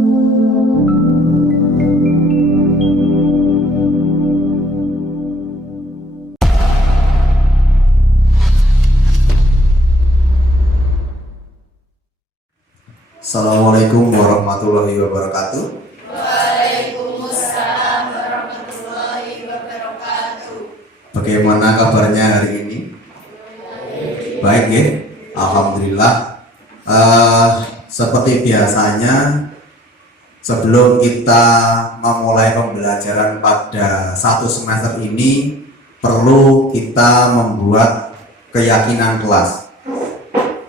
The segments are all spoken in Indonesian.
Assalamualaikum warahmatullahi wabarakatuh. Waalaikumsalam warahmatullahi wabarakatuh. Bagaimana kabarnya hari ini? Baik ya, alhamdulillah. Seperti biasanya, sebelum kita memulai pembelajaran pada satu semester ini, perlu kita membuat keyakinan kelas.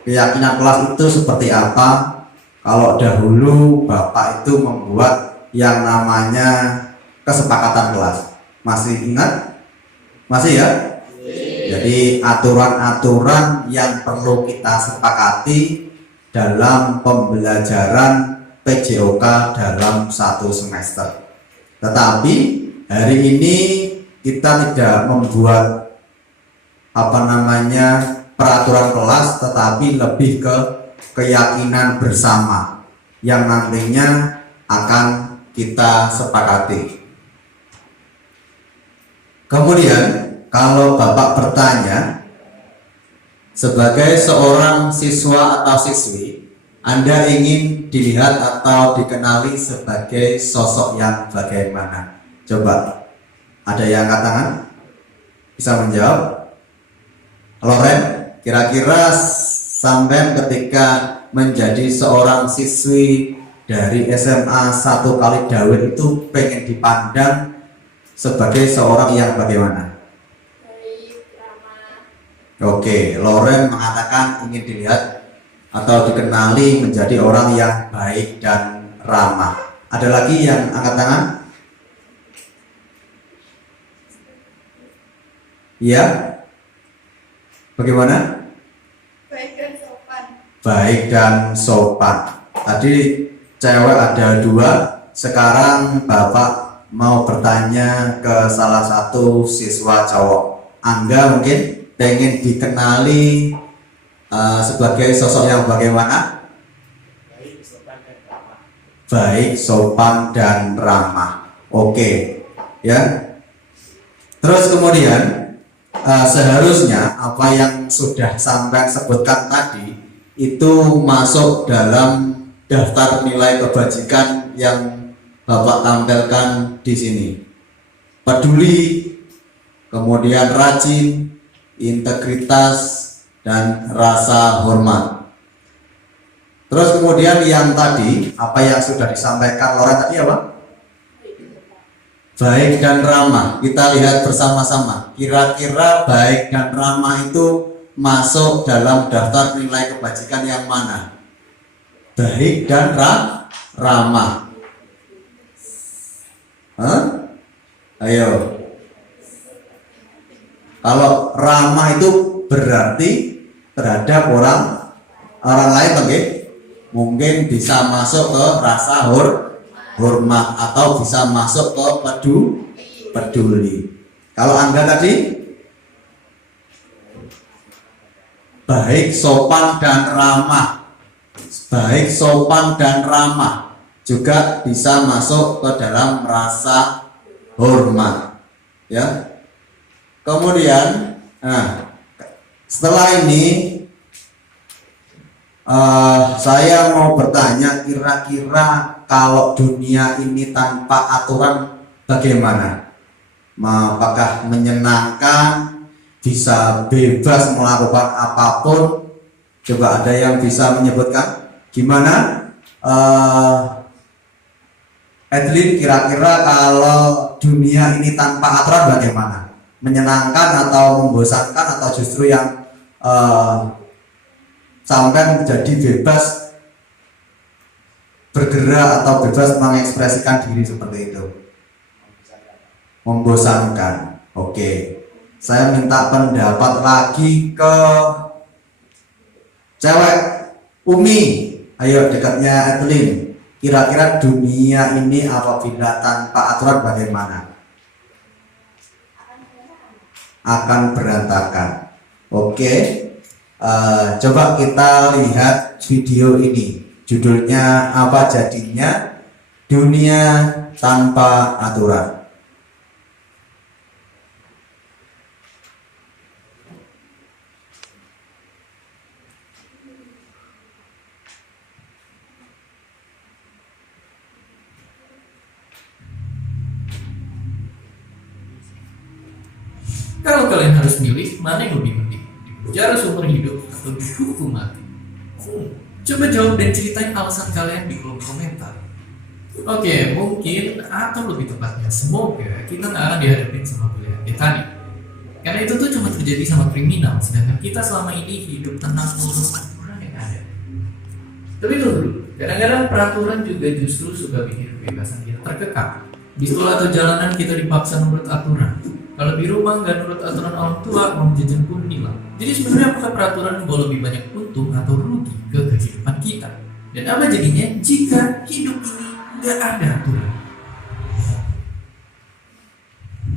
Keyakinan kelas itu seperti apa? Kalau dahulu Bapak itu membuat yang namanya kesepakatan kelas. Masih ingat? Masih ya? Jadi aturan-aturan yang perlu kita sepakati dalam pembelajaran PJOK dalam satu semester. Tetapi hari ini kita tidak membuat peraturan kelas, tetapi lebih ke keyakinan bersama yang nantinya akan kita sepakati. Kemudian kalau Bapak bertanya, sebagai seorang siswa atau siswi, Anda ingin dilihat atau dikenali sebagai sosok yang bagaimana? Coba, ada yang angkat tangan? Bisa menjawab? Loren, kira-kira sampai ketika menjadi seorang siswi dari SMA 1 Kali Dawet itu pengen dipandang sebagai seorang yang bagaimana? Baik, ramah. Oke, Loren mengatakan ingin dilihat atau dikenali menjadi orang yang baik dan ramah. Ada lagi yang angkat tangan? Iya? Bagaimana? Baik dan sopan. Baik dan sopan. Tadi cewek ada 2. Sekarang Bapak mau bertanya ke salah satu siswa cowok. Angga mungkin pengen dikenali sebagai sosok yang bagaimana? Baik, sopan dan ramah. Baik, sopan dan ramah. Oke, ya. Terus kemudian seharusnya apa yang sudah sampai sebutkan tadi itu masuk dalam daftar nilai kebajikan yang Bapak tampilkan di sini. Peduli, kemudian rajin, integritas, dan rasa hormat. Terus kemudian yang tadi, apa yang sudah disampaikan Loren tadi apa? Baik dan ramah. Kita lihat bersama-sama. Kira-kira baik dan ramah itu masuk dalam daftar nilai kebajikan yang mana? Baik dan ramah. Ayo. Kalau ramah itu berarti terhadap orang lain, mungkin bisa masuk ke rasa hormat atau bisa masuk ke peduli. Kalau Anda tadi baik, sopan dan ramah. Baik, sopan dan ramah juga bisa masuk ke dalam rasa hormat. Ya. Kemudian, setelah ini saya mau bertanya, kira-kira kalau dunia ini tanpa aturan bagaimana? Apakah menyenangkan, bisa bebas melakukan apapun? Coba ada yang bisa menyebutkan? Gimana? Edlin, kira-kira kalau dunia ini tanpa aturan bagaimana? Menyenangkan atau membosankan atau justru yang sampai menjadi bebas bergerak atau bebas mengekspresikan diri seperti itu? Membosankan. Oke. Saya minta pendapat lagi ke cewek. Umi, ayo dekatnya Evelyn. Kira-kira dunia ini apabila tanpa aturan bagaimana? Akan berantakan. Oke. Coba kita lihat video ini. Judulnya apa jadinya? dunia tanpa aturan. Kalau kalian harus milih, mana yang lebih penting? Dipenjara seumur hidup atau dihukum mati? Coba jawab dan ceritain alasan kalian di kolom komentar. Oke, mungkin atau lebih tepatnya semoga kita nggak akan dihadapin sama pilihan kita tadi. Karena itu tuh cuma terjadi sama kriminal, sedangkan kita selama ini hidup tenang menurut aturan yang ada. Tapi tunggu dulu, kadang-kadang peraturan juga justru suka bikin kebebasan kita terkekang. Di sekolah atau jalanan kita dipaksa menurut aturan. Kalau di rumah nggak nurut aturan orang tua, mau jajan pun hilang. Jadi sebenarnya apakah peraturan membawa lebih banyak untung atau rugi ke kehidupan kita? Dan apa jadinya jika hidup ini nggak ada aturan?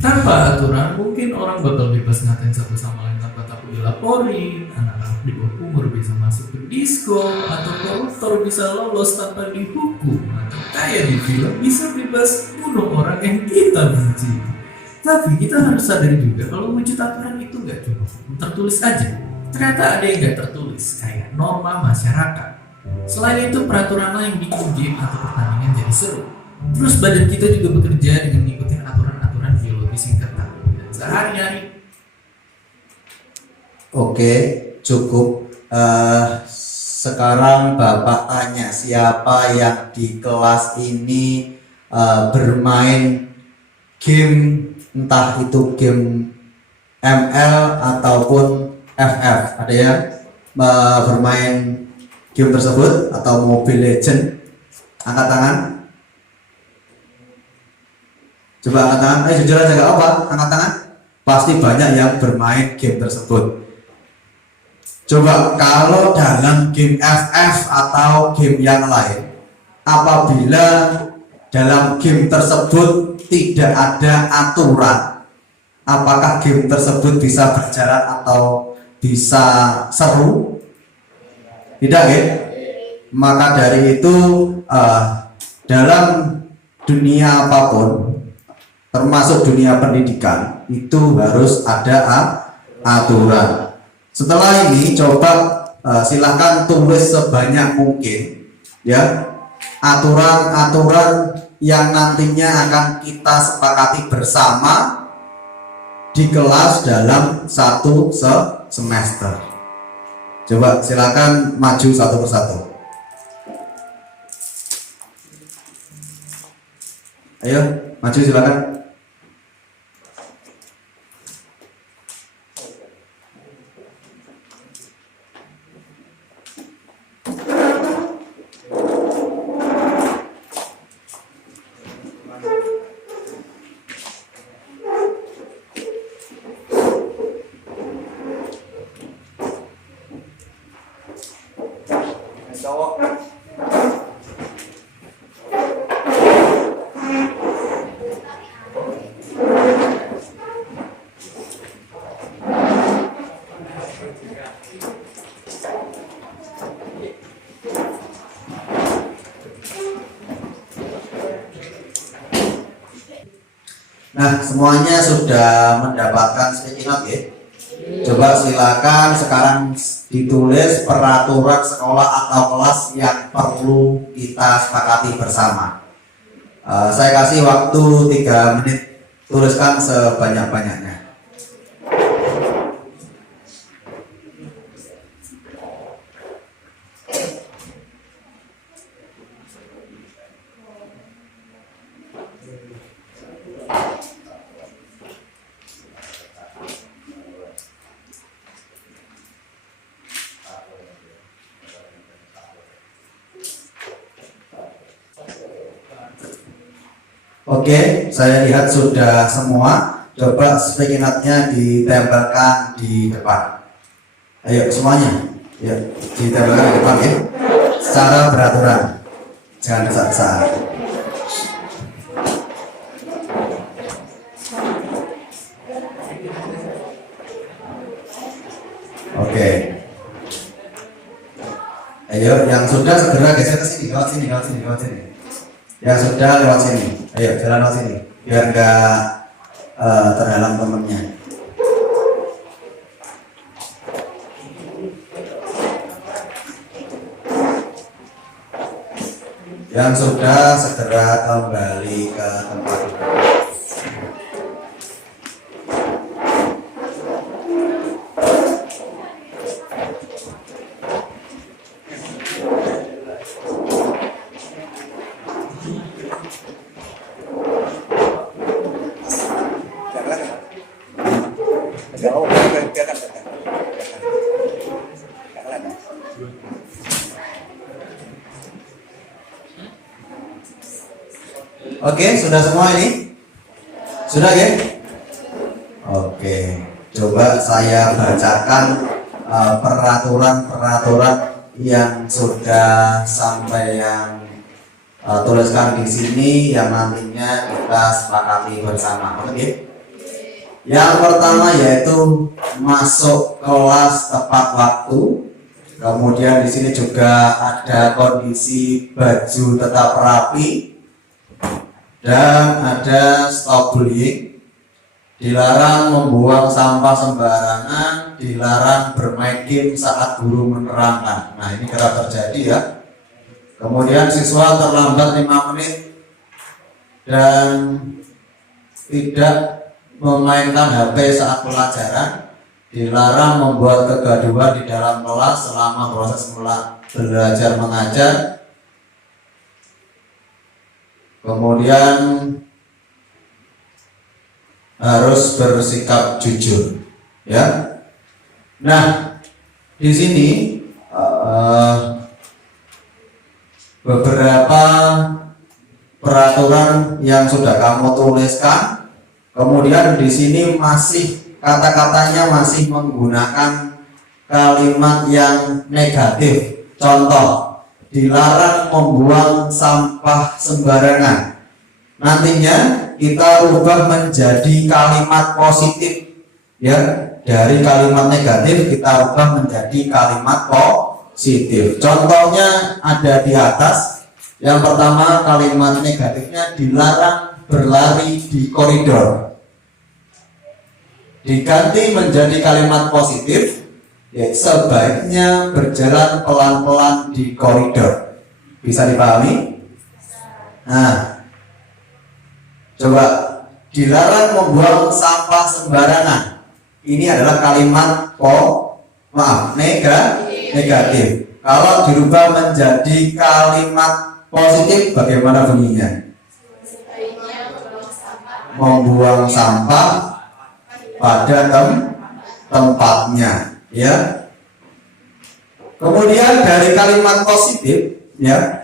Tanpa aturan, mungkin orang bakal bebas ngatain satu sama lain tanpa takut dilaporin, anak-anak di bawah umur bisa masuk ke disco, atau koruptor bisa lolos tanpa dihukum, atau kayak di film bisa bebas bunuh orang yang kita benci. Tapi kita harus sadari juga kalau wujud aturan itu nggak cuma tertulis aja. Ternyata ada yang nggak tertulis, kayak norma masyarakat. Selain itu, peraturan lain bikin game atau pertandingan jadi seru. Terus badan kita juga bekerja dengan ngikutin aturan-aturan biologis yang ketat dan sehari-hari. Oke, cukup. Sekarang Bapak tanya siapa yang di kelas ini bermain game, entah itu game ML ataupun FF. Ada yang bermain game tersebut atau Mobile Legend? Angkat tangan. Coba angkat tangan. Jujur aja gak apa, angkat tangan. Pasti banyak yang bermain game tersebut. Coba kalau dalam game FF atau game yang lain, apabila dalam game tersebut tidak ada aturan, apakah game tersebut bisa berjalan atau bisa seru? Tidak ya? Maka dari itu dalam dunia apapun, termasuk dunia pendidikan, itu harus ada aturan. Setelah ini coba silahkan tulis sebanyak mungkin ya aturan-aturan yang nantinya akan kita sepakati bersama di kelas dalam satu semester. Coba silakan maju satu persatu. Ayo maju silakan. Nah, semuanya sudah mendapatkan sticky note ya. Coba silakan sekarang ditulis peraturan sekolah atau kelas yang perlu kita sepakati bersama. Saya kasih waktu 3 menit, tuliskan sebanyak-banyaknya. Oke, saya lihat sudah semua. Coba sticky note-nya ditempelkan di depan. Ayo semuanya, ya ditempelkan di depan ya. Secara beraturan, jangan desak-desakan. Oke. Ayo yang sudah segera geser ke sini, lewat sini. Yang sudah lewat sini, ayo jalan lewat sini, biar nggak terhalang temennya. Yang sudah segera kembali ke tempat duduk. Oke, sudah semua ini? Sudah ya? Oke, coba saya bacakan peraturan-peraturan yang sudah sampai yang tuliskan di sini yang nantinya kita sepakati bersama. Oke? Yang pertama yaitu masuk kelas tepat waktu. Kemudian di sini juga ada kondisi baju tetap rapi. Dan ada stop bullying, dilarang membuang sampah sembarangan, dilarang bermain game saat guru menerangkan. Nah ini kerap terjadi ya. Kemudian siswa terlambat 5 menit dan tidak memainkan HP saat pelajaran, dilarang membuat kegaduhan di dalam kelas selama proses belajar mengajar. Kemudian harus bersikap jujur, ya. Nah, di sini beberapa peraturan yang sudah kamu tuliskan. Kemudian di sini masih kata-katanya masih menggunakan kalimat yang negatif. Contoh, dilarang membuang sampah sembarangan. Nantinya kita rubah menjadi kalimat positif, ya. Dari kalimat negatif kita rubah menjadi kalimat positif. Contohnya ada di atas. Yang pertama kalimat negatifnya dilarang berlari di koridor. Diganti menjadi kalimat positif, ya, sebaiknya berjalan pelan-pelan di koridor. Bisa dipahami? Nah, coba dilarang membuang sampah sembarangan. Ini adalah kalimat negatif. Kalau dirubah menjadi kalimat positif, bagaimana bunyinya? Membuang sampah pada tempatnya. Ya. Kemudian dari kalimat positif, ya.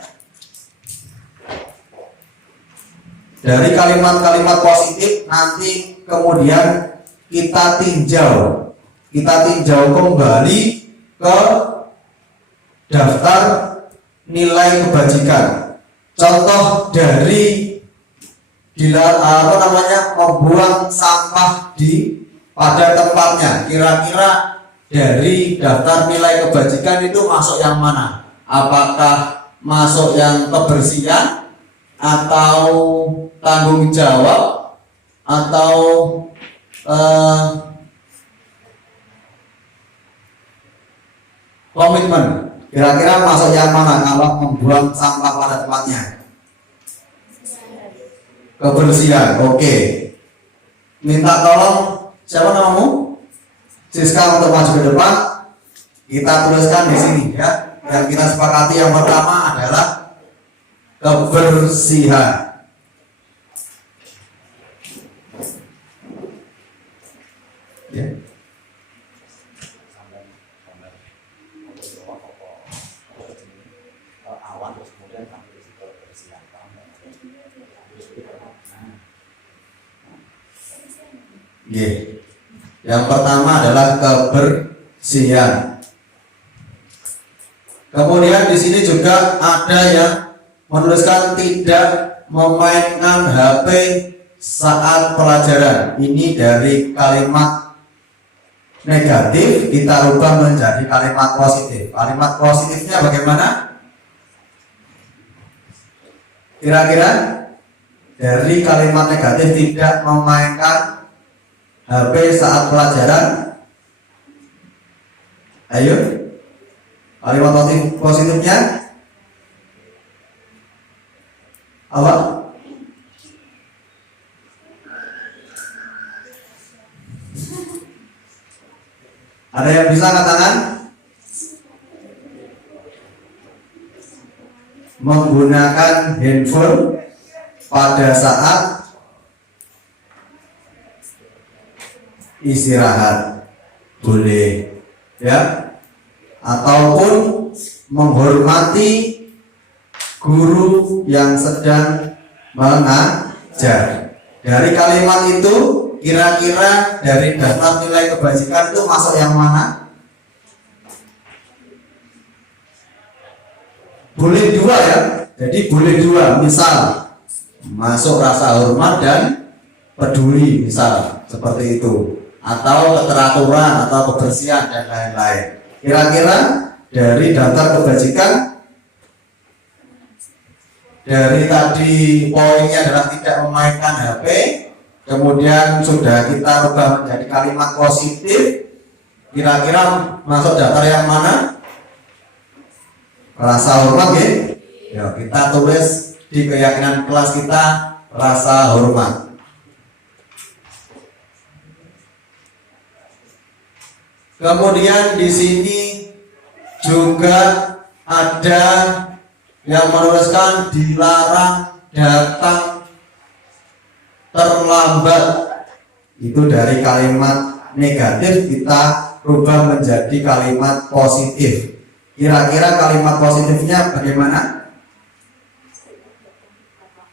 Dari kalimat-kalimat positif nanti kemudian kita tinjau kembali ke daftar nilai kebajikan. Contoh dari membuang sampah pada tempatnya. Kira-kira dari daftar nilai kebajikan itu masuk yang mana? Apakah masuk yang kebersihan atau tanggung jawab atau komitmen? Kira-kira masuk yang mana kalau membuang sampah pada tempatnya? Kebersihan. Oke. Minta tolong siapa namamu? Siska untuk maju ke depan. Kita tuliskan di sini ya. Yang kita sepakati yang pertama adalah kebersihan. Ya. Yeah. Yang pertama adalah kebersihan. Kemudian di sini juga ada yang menuliskan tidak memainkan HP saat pelajaran. Ini dari kalimat negatif kita rubah menjadi kalimat positif. Kalimat positifnya bagaimana? Kira-kira dari kalimat negatif tidak memainkan HP saat pelajaran. Ayo, kalimat positifnya apa? Ada yang bisa katakan? Menggunakan handphone pada saat istirahat boleh, ya, ataupun menghormati guru yang sedang mengajar. Dari kalimat itu kira-kira dari daftar nilai kebajikan itu masuk yang mana? Boleh dua ya, jadi boleh dua. Misal masuk rasa hormat dan peduli, misal seperti itu, atau keteraturan atau kebersihan dan lain-lain. Kira-kira dari daftar kebajikan, dari tadi poinnya adalah tidak memainkan HP, kemudian sudah kita rubah menjadi kalimat positif, kira-kira masuk daftar yang mana? Rasa hormat ya? Ya, kita tulis di keyakinan kelas kita rasa hormat. Kemudian di sini juga ada yang menuliskan dilarang datang terlambat. Itu dari kalimat negatif kita rubah menjadi kalimat positif. Kira-kira kalimat positifnya bagaimana?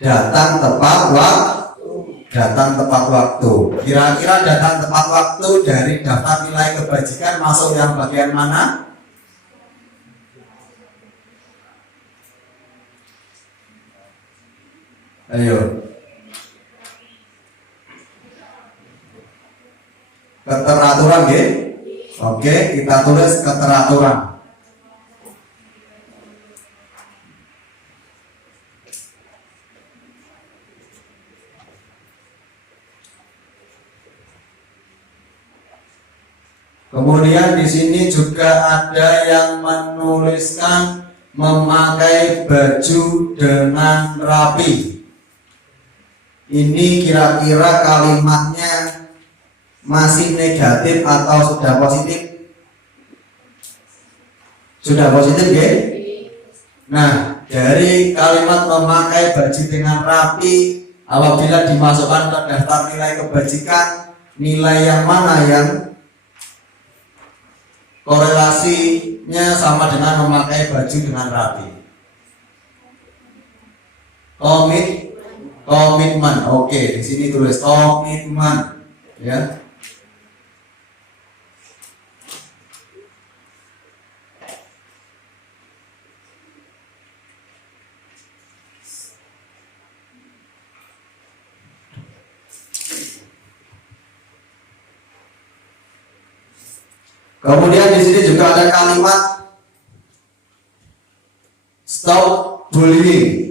Datang tepat waktu. Datang tepat waktu. Kira-kira datang tepat waktu dari daftar nilai kebajikan masuk yang bagian mana? Ayo. Keteraturan ya? Oke, kita tulis keteraturan. Kemudian di sini juga ada yang menuliskan memakai baju dengan rapi. Ini kira-kira kalimatnya masih negatif atau sudah positif? Sudah positif ya? Nah, dari kalimat memakai baju dengan rapi, apabila dimasukkan ke daftar nilai kebajikan, nilai yang mana yang korelasinya sama dengan memakai baju dengan rapi? Komitmen. Oke, di sini tulis komitmen, ya. Kemudian di sini juga ada kalimat stop bullying.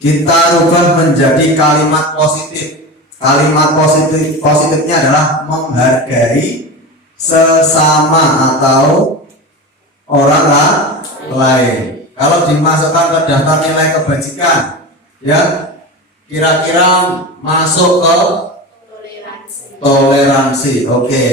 Kita rubah menjadi kalimat positif. Kalimat positifnya adalah menghargai sesama atau orang lain. Kalau dimasukkan ke daftar nilai kebajikan, ya, kira-kira masuk ke toleransi. Oke.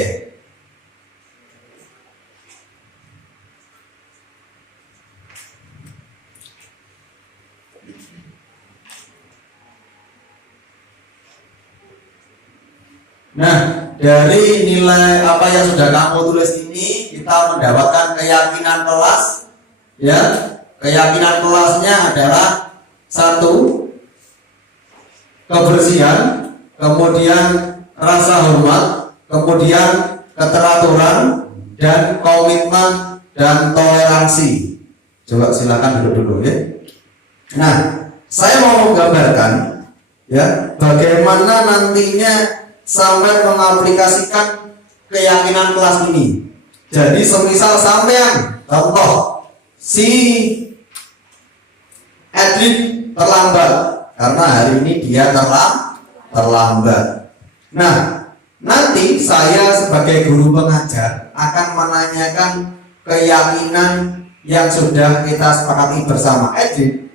Nah, dari nilai apa yang sudah kamu tulis ini, kita mendapatkan keyakinan kelas, ya. Keyakinan kelasnya adalah 1. Kebersihan, kemudian rasa hormat, kemudian keteraturan, dan komitmen dan toleransi. Coba silakan duduk dulu ya. Nah, saya mau menggambarkan, ya, bagaimana nantinya sampai mengaplikasikan keyakinan kelas ini. Jadi semisal sampean contoh si Edwin terlambat karena hari ini dia terlambat. Nah, nanti saya sebagai guru pengajar akan menanyakan keyakinan yang sudah kita sepakati bersama. Edwin,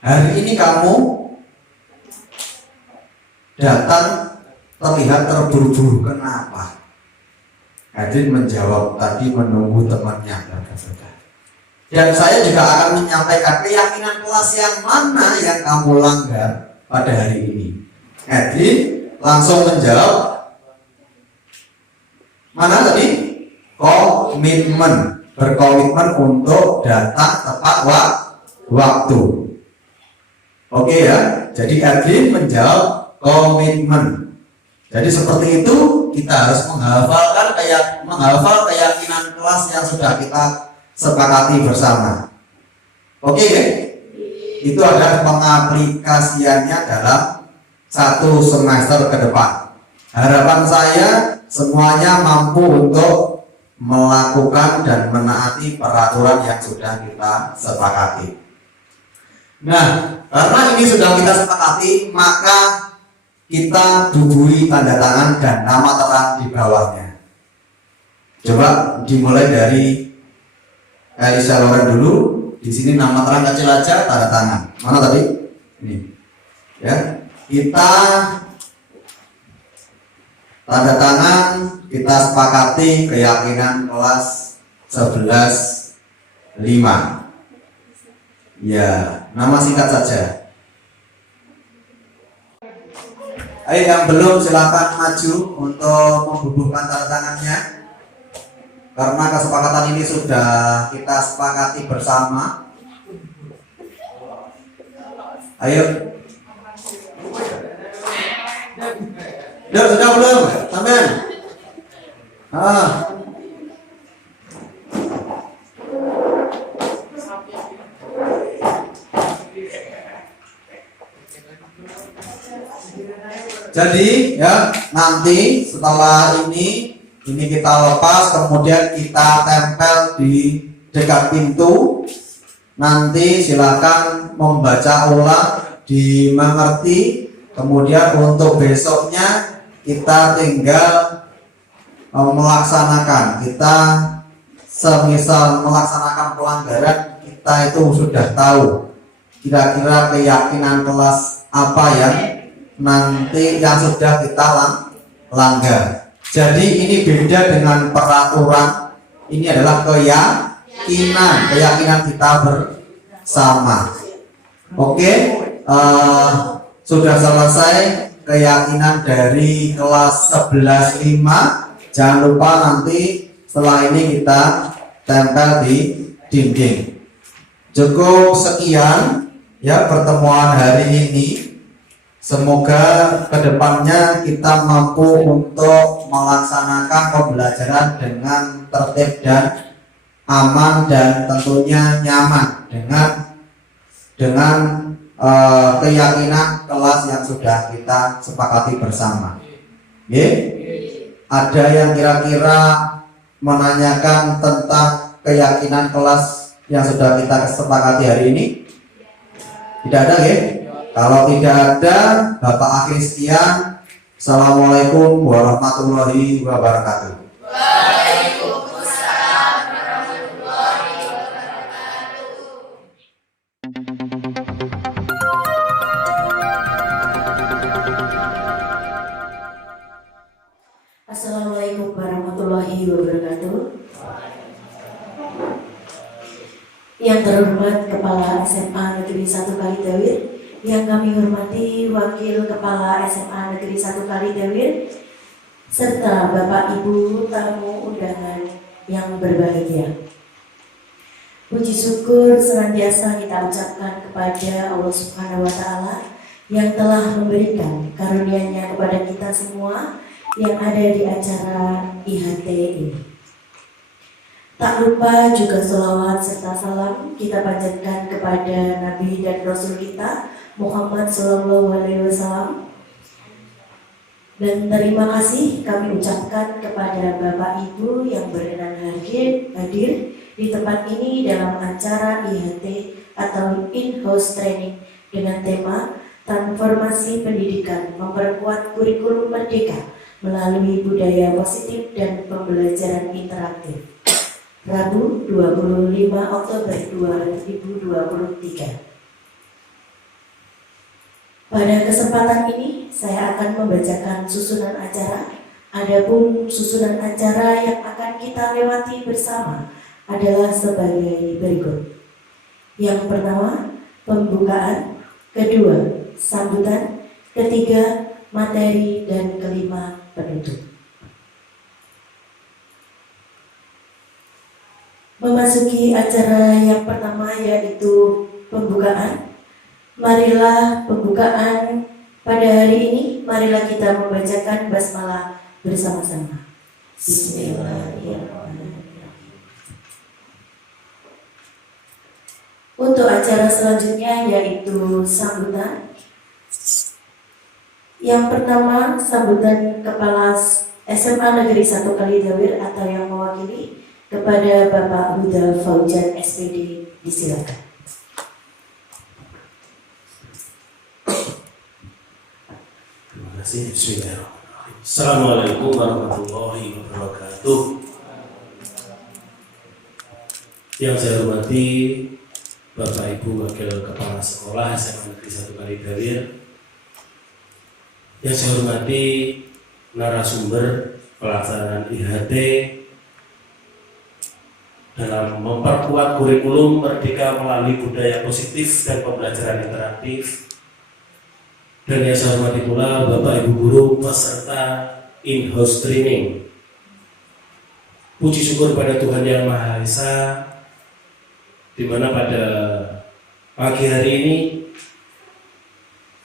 hari ini kamu datang terlihat terburu-buru, kenapa? Edwin menjawab, tadi menunggu temannya. Dan saya juga akan menyampaikan keyakinan kelas yang mana yang kamu langgar pada hari ini. Edwin langsung menjawab, mana tadi? Komitmen, berkomitmen untuk datang tepat waktu. Oke ya, jadi Edwin menjawab komitmen. Jadi seperti itu kita harus menghafal keyakinan kelas yang sudah kita sepakati bersama. Oke ya? Itu adalah pengaplikasiannya dalam 1 semester ke depan. Harapan saya semuanya mampu untuk melakukan dan menaati peraturan yang sudah kita sepakati. Nah, karena ini sudah kita sepakati, maka kita buburi tanda tangan dan nama terang di bawahnya. Coba dimulai dari Elisa Loren dulu. Di sini nama terang kecil aja, tanda tangan. Mana tadi? Ini. Ya, kita tanda tangan, kita sepakati keyakinan kelas 11.5. Ya, nama singkat saja. Ayo yang belum silakan maju untuk membubuhkan tanda tangannya. Karena kesepakatan ini sudah kita sepakati bersama. Ayo. Sudah belum? Sampai. Jadi ya, nanti setelah ini kita lepas, kemudian kita tempel di dekat pintu. Nanti silakan membaca ulang, dimengerti. Kemudian untuk besoknya kita tinggal melaksanakan. Kita semisal melaksanakan pelanggaran, kita itu sudah tahu kira-kira keyakinan kelas apa yang nanti yang sudah kita langgar. Jadi ini beda dengan peraturan. Ini adalah keyakinan kita bersama. Oke, sudah selesai keyakinan dari kelas 11.5. Jangan lupa nanti setelah ini kita tempel di dinding. Cukup sekian ya pertemuan hari ini. Semoga kedepannya kita mampu untuk melaksanakan pembelajaran dengan tertib dan aman dan tentunya nyaman dengan keyakinan kelas yang sudah kita sepakati bersama. Ada yang kira-kira menanyakan tentang keyakinan kelas yang sudah kita sepakati hari ini? Tidak ada ya? Kalau tidak ada, Bapak akhiri sekian. Assalamualaikum warahmatullahi wabarakatuh. Waalaikumsalam warahmatullahi wabarakatuh. Assalamualaikum warahmatullahi wabarakatuh. Yang terhormat Kepala SMA Negeri 1 Kalidawir, yang kami hormati Wakil Kepala SMA Negeri 1 Kalidawir, serta Bapak Ibu tamu undangan yang berbahagia. Puji syukur senantiasa kita ucapkan kepada Allah Subhanahu wa Ta'ala yang telah memberikan karunia-Nya kepada kita semua yang ada di acara IHT ini. Tak lupa juga sholawat serta salam kita panjatkan kepada Nabi dan Rasul kita Muhammad SAW. Dan terima kasih kami ucapkan kepada Bapak Ibu yang berkenan hadir di tempat ini dalam acara IHT atau In-House Training dengan tema Transformasi Pendidikan Memperkuat Kurikulum Merdeka melalui Budaya Positif dan Pembelajaran Interaktif. Rabu 25 Oktober 2023. Pada kesempatan ini saya akan membacakan susunan acara. Adapun susunan acara yang akan kita lewati bersama adalah sebagai berikut. Yang pertama, pembukaan. Kedua, sambutan. Ketiga, materi. Dan kelima, penutup. Memasuki acara yang pertama yaitu pembukaan. Marilah pembukaan pada hari ini, marilah kita membacakan basmalah bersama-sama. Bismillahirrahmanirrahim. Untuk acara selanjutnya yaitu sambutan. Yang pertama, sambutan Kepala SMA Negeri 1 Kalidawir atau yang mewakili kepada Bapak Huda Faujan SPD, disilakan. Terima kasih. Bismillahirrahmanirrahim. Assalamualaikum warahmatullahi wabarakatuh. Yang saya hormati Bapak Ibu Wakil Kepala Sekolah SMA Negeri 1 Kalidawir. Yang saya hormati narasumber pelaksanaan IHT dalam memperkuat kurikulum merdeka melalui budaya positif dan pembelajaran interaktif. Dan yang saya hormati pula Bapak Ibu Guru peserta in-house training. Puji syukur pada Tuhan Yang Maha Esa, di mana pada pagi hari ini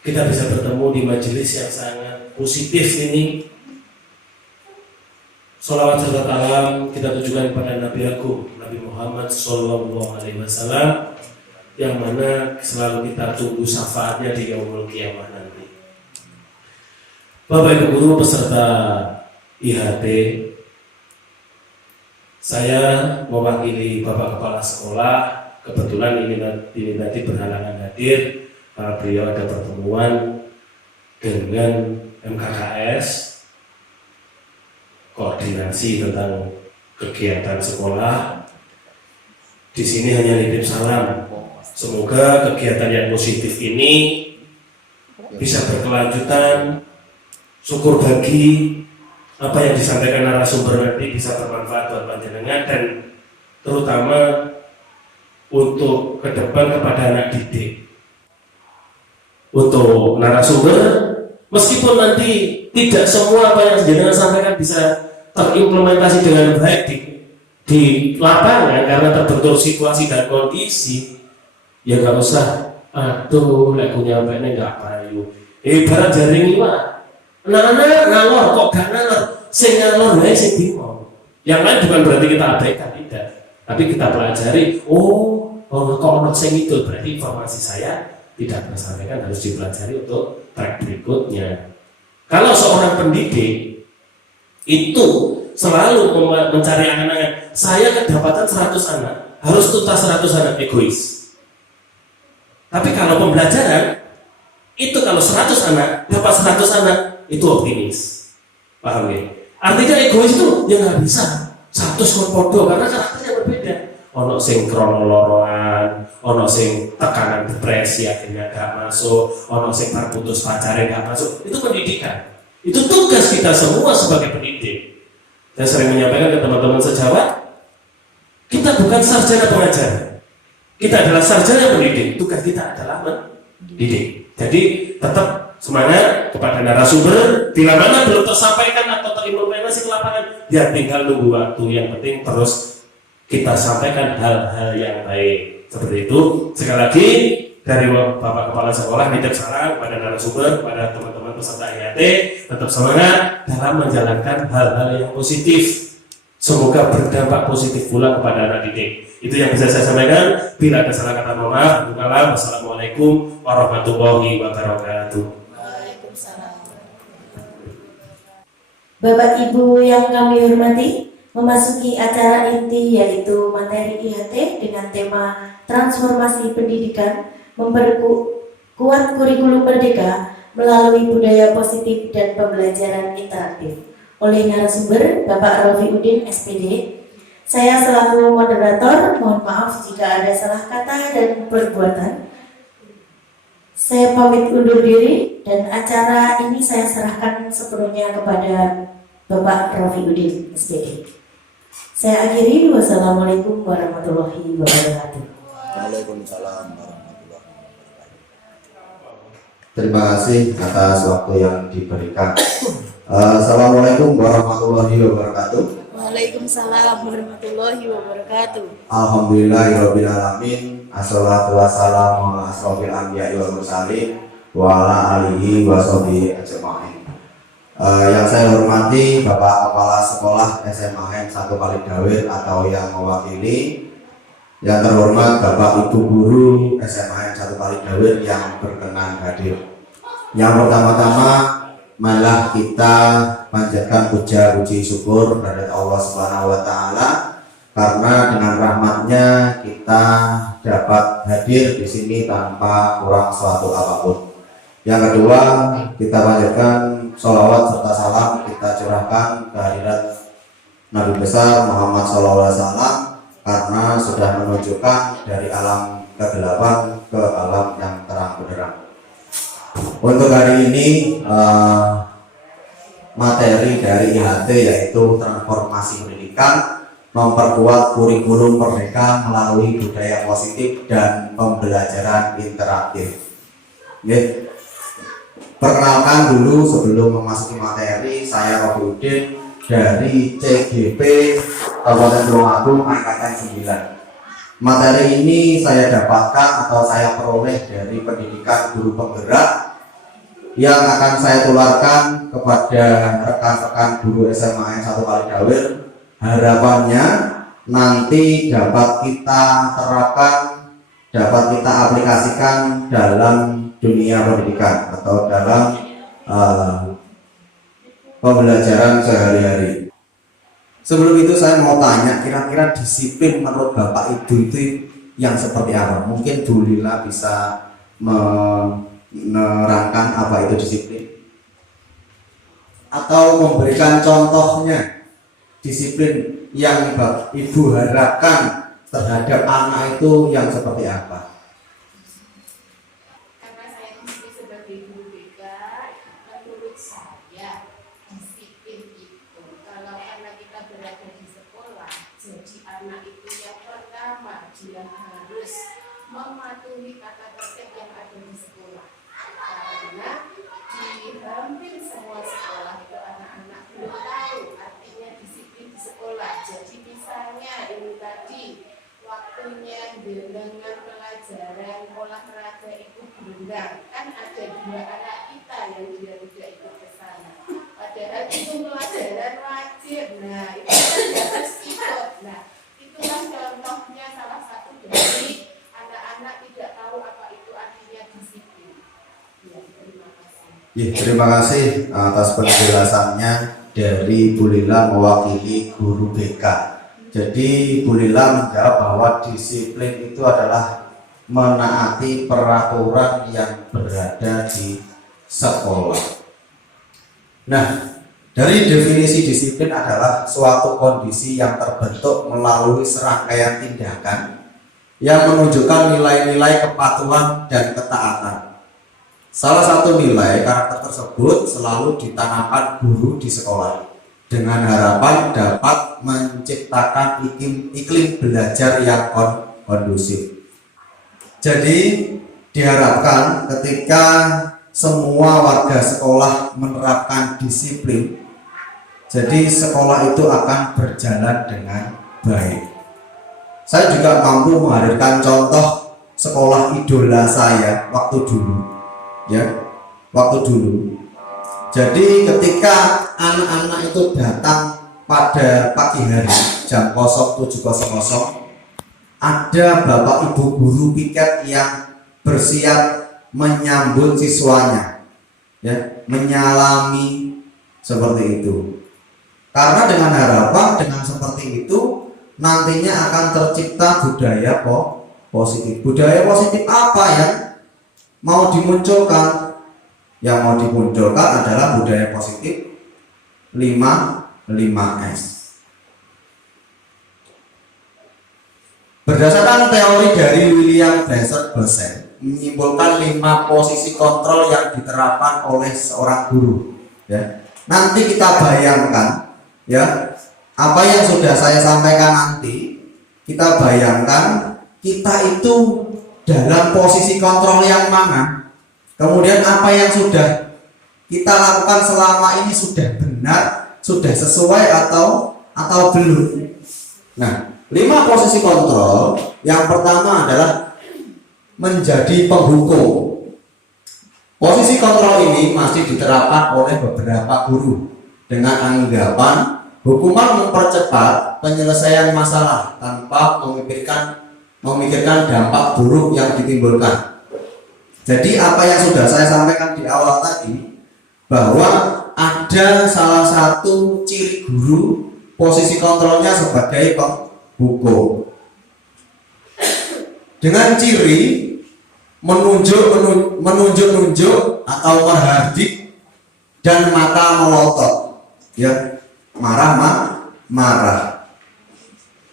kita bisa bertemu di majelis yang sangat positif ini. Sholawat serta salam kita tujukan kepada Nabi Agung Nabi Muhammad Sallallahu Alaihi Wasallam, yang mana selalu kita tunggu syafaatnya di yaumul qiyamah nanti. Bapak Ibu Guru peserta IHT, saya mewakili Bapak Kepala Sekolah. Kebetulan ini nanti berhalangan hadir karena beliau ada pertemuan dengan MKKS, koordinasi tentang kegiatan sekolah. Di sini hanya nitip salam. Semoga kegiatan yang positif ini bisa berkelanjutan. Syukur bagi apa yang disampaikan narasumber nanti bisa bermanfaat buat panjenengan dan terutama untuk ke depan kepada anak didik. Untuk narasumber, meskipun nanti tidak semua apa yang jenengan sampaikan bisa terimplementasi dengan baik di lapangan karena terbentur situasi dan kondisi, ya nggak usah aduh aku nyampe nih nggak payu ibarat jaring iwak anak-anak ngalor kok gak ngalor sing ngalor ya sing bingung. Yang lain bukan berarti kita abaikan, tidak, tapi kita pelajari. Oh kok ono sing itu berarti informasi saya tidak tersampaikan, harus dipelajari untuk track berikutnya. Kalau seorang pendidik itu selalu mencari angan-angan, saya kedapatan 100 anak, harus tuntas 100 anak, egois. Tapi kalau pembelajaran, itu kalau 100 anak, dapat 100 anak, itu optimis. Paham ya? Artinya egois itu ya nggak bisa 100 podo karena karakternya berbeda. Ono sing krono loroan, ono sing tekanan depresi akhirnya gak masuk, ono sing terputus pacarnya gak masuk. Itu pendidikan. Itu tugas kita semua sebagai pendidik. Saya sering menyampaikan ke teman-teman sejawat, kita bukan sarjana pengajar, kita adalah sarjana pendidik. Tugas kita adalah mendidik. Jadi tetap semangat kepada narasumber. Bila mana belum tersampaikan atau terimplementasi ke lapangan, ya tinggal nunggu waktu. Yang penting terus kita sampaikan hal-hal yang baik. Seperti itu. Sekali lagi dari Bapak Kepala Sekolah nitip salam kepada narasumber, kepada teman-teman peserta IHT, tetap semangat dalam menjalankan hal-hal yang positif. Semoga berdampak positif pula kepada anak didik. Itu yang bisa saya sampaikan. Bila ada salah kata, mohon maaf. Wassalamualaikum warahmatullahi wabarakatuh. Waalaikumsalam. Bapak Ibu yang kami hormati, memasuki acara inti yaitu materi IHT dengan tema Transformasi Pendidikan Memperkuat Kuat kurikulum merdeka melalui budaya positif dan pembelajaran interaktif. Oleh narasumber Bapak Rafiuddin SPD. Saya selaku moderator, mohon maaf jika ada salah kata dan perbuatan. Saya pamit undur diri dan acara ini saya serahkan sepenuhnya kepada Bapak Rafiuddin SPD. Saya akhiri, wassalamualaikum warahmatullahi wabarakatuh. Waalaikumsalam warahmatullahi wabarakatuh. Terima kasih atas waktu yang diberikan. Assalamualaikum warahmatullahi wabarakatuh. Waalaikumsalam warahmatullahi wabarakatuh. Alhamdulillahirabbil alamin. Assalatu wassalamu ala asrofil anbiya'i wal mursalin wa ala alihi wa sahbihi ajma'in. Yang saya hormati Bapak Kepala Sekolah SMA 1 Kalidawir atau yang mewakili. Yang terhormat Bapak Ibu Guru SMA 1 Kalidawir yang berkenan hadir. Yang pertama-tama malah kita panjatkan puji syukur kepada Allah Subhanahu wa taala karena dengan rahmatnya kita dapat hadir di sini tanpa kurang suatu apapun. Yang kedua, kita panjatkan sholawat serta salam kita curahkan kehadirat Nabi besar Muhammad SAW karena sudah menunjukkan dari alam kegelapan ke alam yang terang benderang. Untuk hari ini materi dari IHT yaitu transformasi pendidikan, memperkuat kurikulum merdeka melalui budaya positif dan pembelajaran interaktif. Perkenalkan dulu sebelum memasuki materi, saya Rafiuddin dari CGP Kabupaten Tulungagung angkatan 9. Materi ini saya dapatkan atau saya peroleh dari pendidikan guru penggerak yang akan saya tularkan kepada rekan-rekan guru SMA 1 Kalidawir. Harapannya nanti dapat kita terapkan, dapat kita aplikasikan dalam dunia pendidikan atau dalam pembelajaran sehari-hari. Sebelum itu saya mau tanya, kira-kira disiplin menurut Bapak Ibu itu yang seperti apa? Mungkin Bu Lila bisa menerangkan apa itu disiplin atau memberikan contohnya disiplin yang Ibu harapkan terhadap anak itu yang seperti apa? Karena saya sendiri sebagai guru BK, menurut saya disiplin itu kalau karena kita berada di sekolah, jadi anak itu yang pertama dia harus mematuhi tata tertib yang ada di sekolah. Karena di hampir semua sekolah itu anak-anak belum tahu artinya disiplin di sekolah. Jadi misalnya ini tadi waktunya dengan pelajaran olahraga itu berenang, kan ada 2 anak kita yang dia tidak ikut ke sana. Padahal itu pelajaran wajib. Nah, itu kan harus ikut. Nah, itulah contohnya salah satu dari anak-anak tidak tahu apa itu artinya disiplin. Ya, terima kasih. Terima kasih atas penjelasannya dari Bu Lila mewakili guru BK. Jadi Bu Lila menjawab bahwa disiplin itu adalah menaati peraturan yang berada di sekolah. Nah, dari definisi disiplin adalah suatu kondisi yang terbentuk melalui serangkaian tindakan yang menunjukkan nilai-nilai kepatuhan dan ketaatan. Salah satu nilai karakter tersebut selalu ditanamkan guru di sekolah dengan harapan dapat menciptakan iklim belajar yang kondusif. Jadi diharapkan ketika semua warga sekolah menerapkan disiplin, jadi sekolah itu akan berjalan dengan baik. Saya juga mampu menghadirkan contoh sekolah idola saya waktu dulu. Jadi ketika anak-anak itu datang pada pagi hari jam 07.00, ada bapak ibu guru piket yang bersiap menyambut siswanya, menyalami seperti itu. Karena dengan harapan dengan seperti itu nantinya akan tercipta budaya positif. Budaya positif apa ya? mau dimunculkan? Yang mau dimunculkan adalah budaya positif 5S. Berdasarkan teori dari William Blaser Bosen menyimpulkan 5 posisi kontrol yang diterapkan oleh seorang guru. Ya. Nanti kita bayangkan, ya, apa yang sudah saya sampaikan nanti, kita bayangkan kita itu dalam posisi kontrol yang mana, kemudian apa yang sudah kita lakukan selama ini sudah benar, sudah sesuai atau belum. Nah, 5 posisi kontrol. Yang pertama adalah menjadi penghukum. Posisi kontrol ini masih diterapkan oleh beberapa guru dengan anggapan hukuman mempercepat penyelesaian masalah tanpa memikirkan dampak buruk yang ditimbulkan. Jadi apa yang sudah saya sampaikan di awal tadi, bahwa ada salah satu ciri guru posisi kontrolnya sebagai penghukum dengan ciri menunjuk atau merhardik dan mata melotot, ya, marah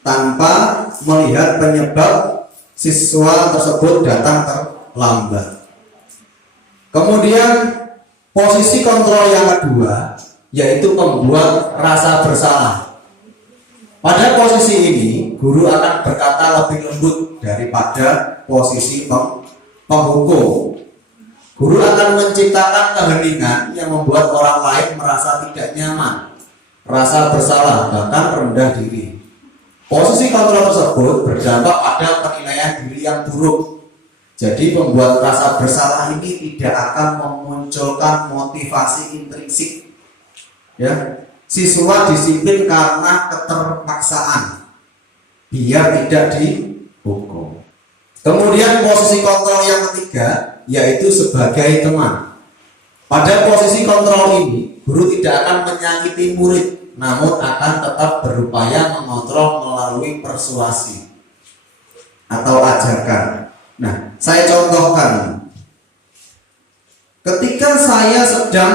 tanpa melihat penyebab siswa tersebut datang terlambat. Kemudian posisi kontrol yang kedua yaitu membuat rasa bersalah. Pada posisi ini, guru akan berkata lebih lembut daripada posisi penghukum. Guru akan menciptakan keheningan yang membuat orang lain merasa tidak nyaman, rasa bersalah, bahkan rendah diri. Posisi kontrol tersebut berdampak pada penilaian diri yang buruk. Jadi pembuat rasa bersalah ini tidak akan memunculkan motivasi intrinsik. Ya, siswa disiplin karena keterpaksaan, biar tidak dihukum. Kemudian posisi kontrol yang ketiga yaitu sebagai teman. Pada posisi kontrol ini, guru tidak akan menyakiti murid, namun akan tetap berupaya mengontrol melalui persuasi atau ajakan. Nah, saya contohkan. Ketika saya sedang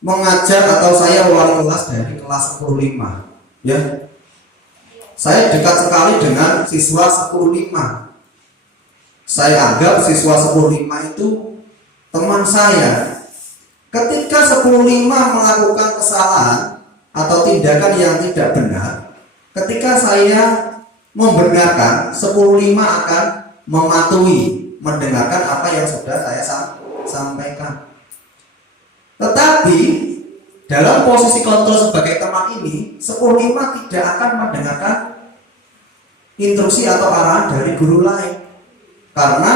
mengajar atau saya wali kelas dari kelas 10-5, ya, saya dekat sekali dengan siswa 10-5. Saya anggap siswa 10-5 itu teman saya. Ketika 10-5 melakukan kesalahan atau tindakan yang tidak benar, ketika saya membenarkan, 10-5 akan mematuhi, mendengarkan apa yang sudah saya sampaikan. Tetapi dalam posisi kontrol sebagai teman ini, 10-5 tidak akan mendengarkan instruksi atau arahan dari guru lain, karena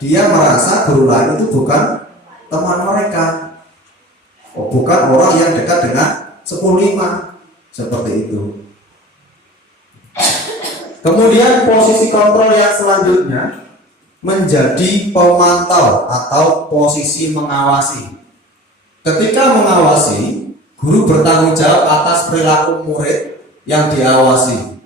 dia merasa guru lain itu bukan teman mereka, bukan orang yang dekat dengan 10-5, seperti itu. Kemudian posisi kontrol yang selanjutnya menjadi pemantau atau posisi mengawasi. Ketika mengawasi, guru bertanggung jawab atas perilaku murid yang diawasi.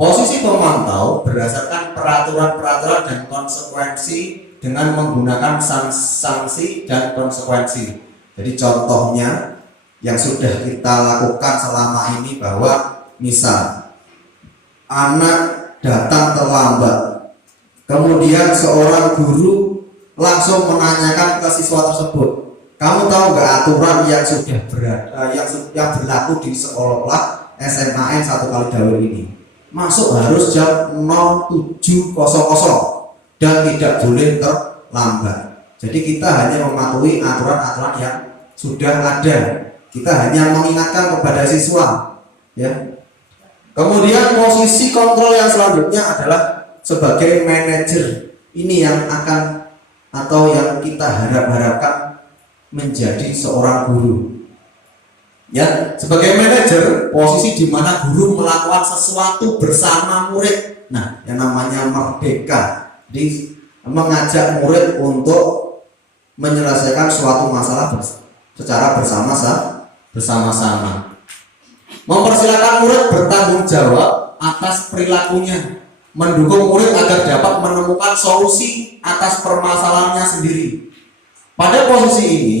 Posisi pemantau berdasarkan peraturan-peraturan dan konsekuensi dengan menggunakan sanksi dan konsekuensi. Jadi contohnya yang sudah kita lakukan selama ini, bahwa misal anak datang terlambat, kemudian seorang guru langsung menanyakan ke siswa tersebut, kamu tahu nggak aturan yang sudah yang berlaku di sekolah SMAN 1 Kalidawer ini? Masuk harus jam 07.00 dan tidak boleh terlambat. Jadi kita hanya mematuhi aturan-aturan yang sudah ada. Kita hanya mengingatkan kepada siswa, ya. Kemudian posisi kontrol yang selanjutnya adalah sebagai manajer. Ini yang akan atau yang kita harapkan menjadi seorang guru. Ya, sebagai manajer, posisi di mana guru melakukan sesuatu bersama murid. Nah, yang namanya merdeka. Jadi mengajak murid untuk menyelesaikan suatu masalah secara bersama-sama. Mempersilakan murid bertanggung jawab atas perilakunya. mendukung murid agar dapat menemukan solusi atas permasalahannya sendiri. Pada posisi ini,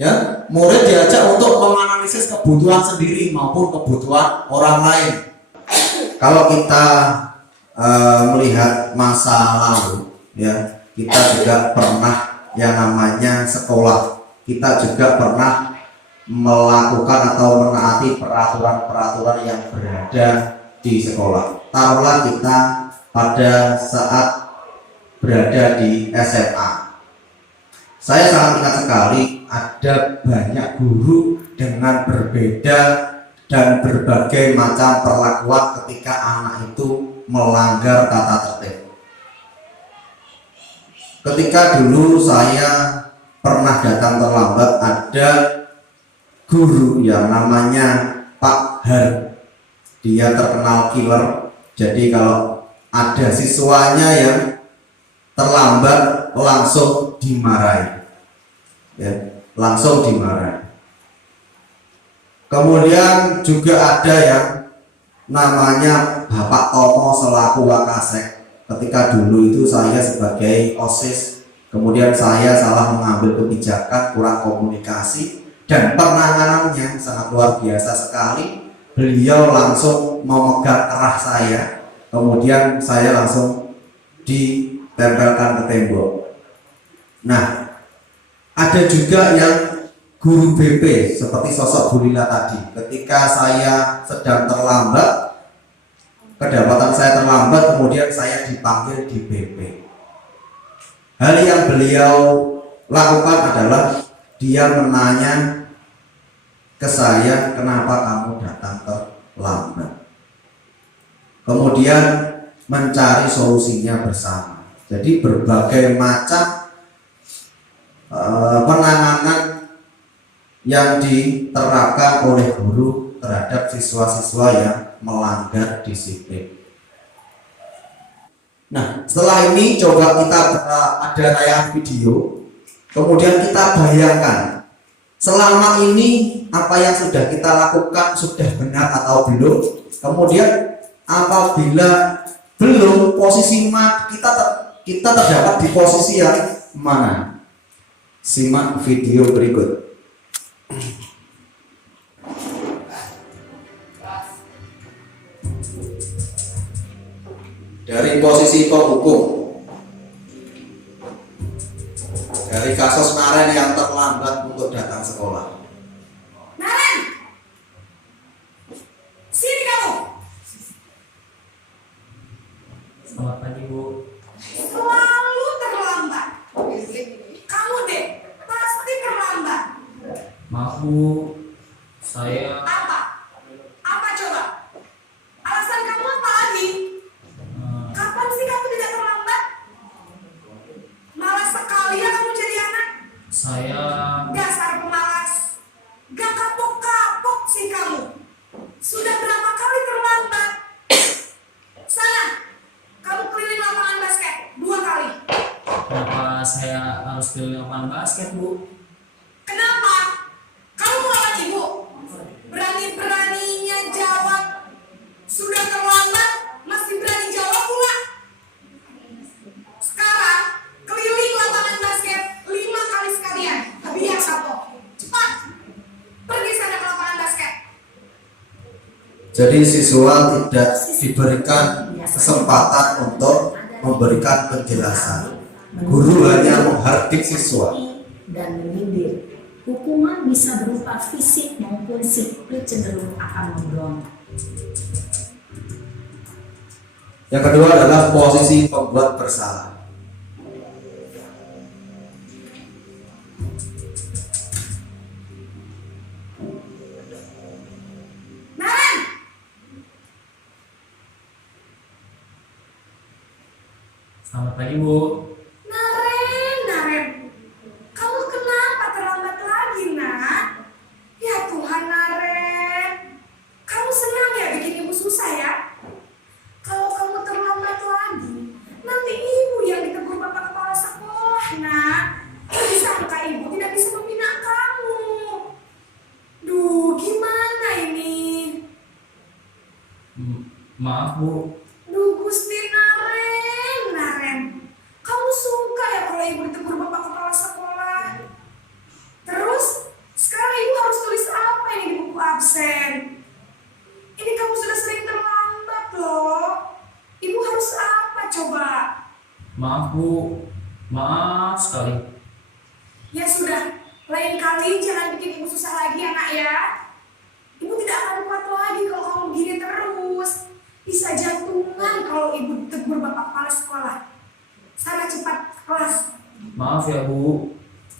ya, murid diajak untuk menganalisis kebutuhan sendiri maupun kebutuhan orang lain. Kalau kita melihat masa lalu, ya, kita juga pernah yang namanya sekolah. Kita juga pernah melakukan atau menaati peraturan-peraturan yang berada di sekolah. Taruhlah kita pada saat berada di SMA. Saya sangat ingat sekali ada banyak guru dengan berbeda dan berbagai macam perlakuan ketika anak itu melanggar tata tertib. Ketika dulu saya pernah datang terlambat, ada guru yang namanya Pak Har. Dia terkenal killer. Jadi kalau ada siswanya yang terlambat langsung dimarahi, ya, langsung dimarahi. Kemudian juga ada yang namanya Bapak Tomo selaku Wakasek. Ketika dulu itu saya sebagai OSIS, kemudian saya salah mengambil kebijakan, kurang komunikasi, dan penanganannya sangat luar biasa sekali. Beliau langsung memegang kerah saya, kemudian saya langsung ditempelkan ke tembok. Nah, ada juga yang guru BP seperti sosok Bu Lila tadi. Ketika saya sedang terlambat, kedapatan saya terlambat, kemudian saya dipanggil di BP. Hal yang beliau lakukan adalah dia menanya ke saya, kenapa kamu datang terlambat? Kemudian mencari solusinya bersama. Jadi berbagai macam penanganan yang diterapkan oleh guru terhadap siswa-siswa yang melanggar disiplin. Nah, setelah ini coba kita ada tayangan video, kemudian kita bayangkan selama ini apa yang sudah kita lakukan sudah benar atau belum. Kemudian apabila belum, posisi kita terdapat di posisi yang mana? Simak video berikut. Dari posisi penghukum, dari kasus Naren yang terlambat untuk datang sekolah. Naren, sini kamu. Selamat pagi, Bu. Selalu terlambat. Kamu deh, pasti terlambat. Maaf, Bu. Saya Apa? Apa coba? Alasan kamu apa lagi? Kapan sih kamu tidak terlambat? Malas sekali ya kamu jadi anak. saya Dasar pemalas. Gak kapok-kapok sih kamu. Sudah berapa kali terlambat? Sana, kamu keliling lapangan basket 2 kali. kenapa saya harus keliling lapangan basket, Bu? Kenapa? Kamu melawan ibu. Berani-beraninya jawab. Sudah terlambat, masih berani jawab pula. Sekarang, keliling lapangan basket 5 kali sekalian. Biar kapok. Cepat. Pergi sana ke lapangan basket. Jadi siswa tidak diberikan kesempatan untuk memberikan penjelasan. Guru hanya menghardik siswa. Dan menyindir. Hukuman bisa berupa fisik maupun psikis, cenderung akan memberontak. Yang kedua adalah posisi pembuat bersalah. Naren, Selamat pagi, Bu. Naren. Kamu kenapa terlambat lagi, nak? Ya Tuhan, Naren. Kamu senang ya bikin ibu susah ya? Kalau kamu terlambat lagi, nanti ibu yang ditegur bapak kepala sekolah, nak. Disangka ibu tidak bisa membina kamu. Duh, gimana ini? Maaf, Bu. Duh, Gusti, Maaf sekali. Ya sudah, lain kali jangan bikin ibu susah lagi ya nak ya. Ibu tidak akan kuat lagi kalau kamu begini terus. Bisa jantungan kalau ibu ditegur bapak kepala sekolah. Sana cepat ke kelas. Maaf ya Bu.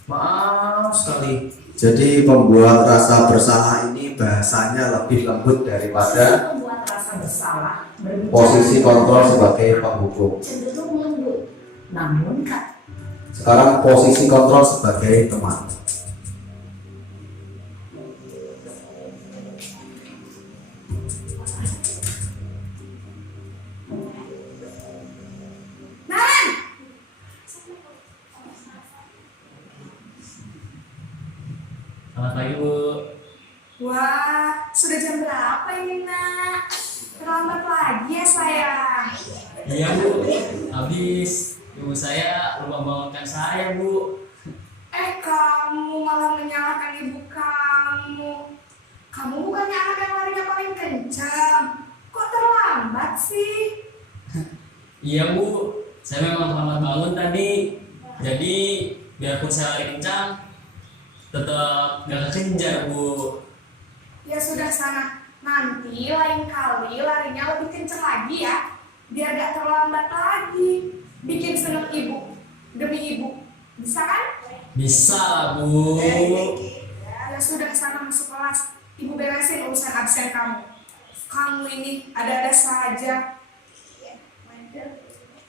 Maaf sekali. Jadi pembuat rasa bersalah ini bahasanya lebih lembut daripada Membuat rasa bersalah. Berbicara posisi kontrol sebagai penghukum. cenderung lembut. Namun Kak, Sekarang posisi kontrol sebagai teman. Naren, Selamat pagi Bu. wah sudah jam berapa ini nak? Terlambat lagi ya sayang. Iya Bu. Habis ibu saya lupa bangunkan saya Bu. Kamu malah menyalahkan ibu kamu. Kamu bukannya anak yang larinya paling kencang. Kok terlambat sih? Iya Bu. Saya memang terlambat bangun tadi. Jadi biarpun saya lari kencang, tetap gak kekejar Bu. Ya sudah sana. Nanti lain kali larinya lebih kencang lagi ya. Biar gak terlambat lagi. Bikin seneng ibu. Demi ibu. Bisa kan? Bisa lah Bu. Ya sudah sana masuk kelas. Ibu beresin urusan absen kamu. Kamu ini ada-ada saja.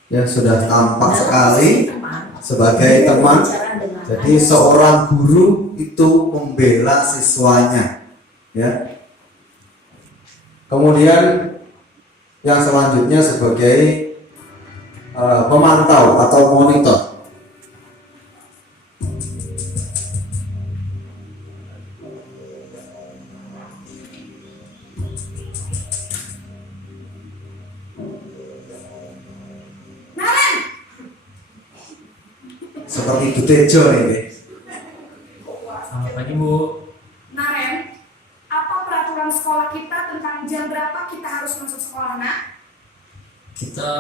Ya sudah tampak sekali teman, sebagai teman. berbicara dengan Jadi anak. seorang guru itu membela siswanya, ya. Kemudian yang selanjutnya sebagai pemantau atau monitor. Naren, Seperti Bu Tejo ini. Selamat pagi Bu. Naren, apa peraturan sekolah kita tentang jam berapa kita harus masuk sekolah nak? Kita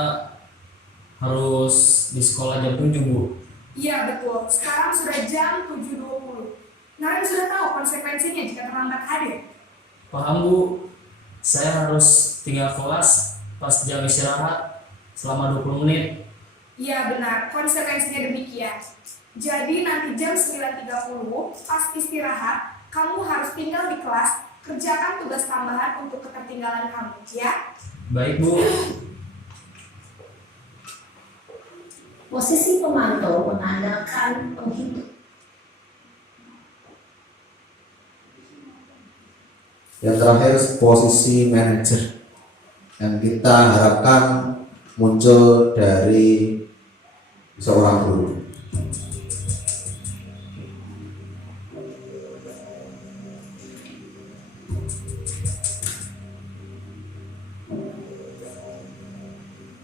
harus di sekolah jam 7 Bu. Iya betul, sekarang sudah jam 7.20. Naren sudah tahu konsekuensinya jika terlambat hadir. Paham Bu. Saya harus tinggal kelas pas jam istirahat selama 20 menit. Iya benar, konsekuensinya demikian. Jadi nanti jam 9.30 pas istirahat, kamu harus tinggal di kelas, kerjakan tugas tambahan untuk ketertinggalan kamu, ya? Baik Bu. Posisi pemantau mengandalkan penghitung. Yang terakhir posisi manajer yang kita harapkan muncul dari seorang guru.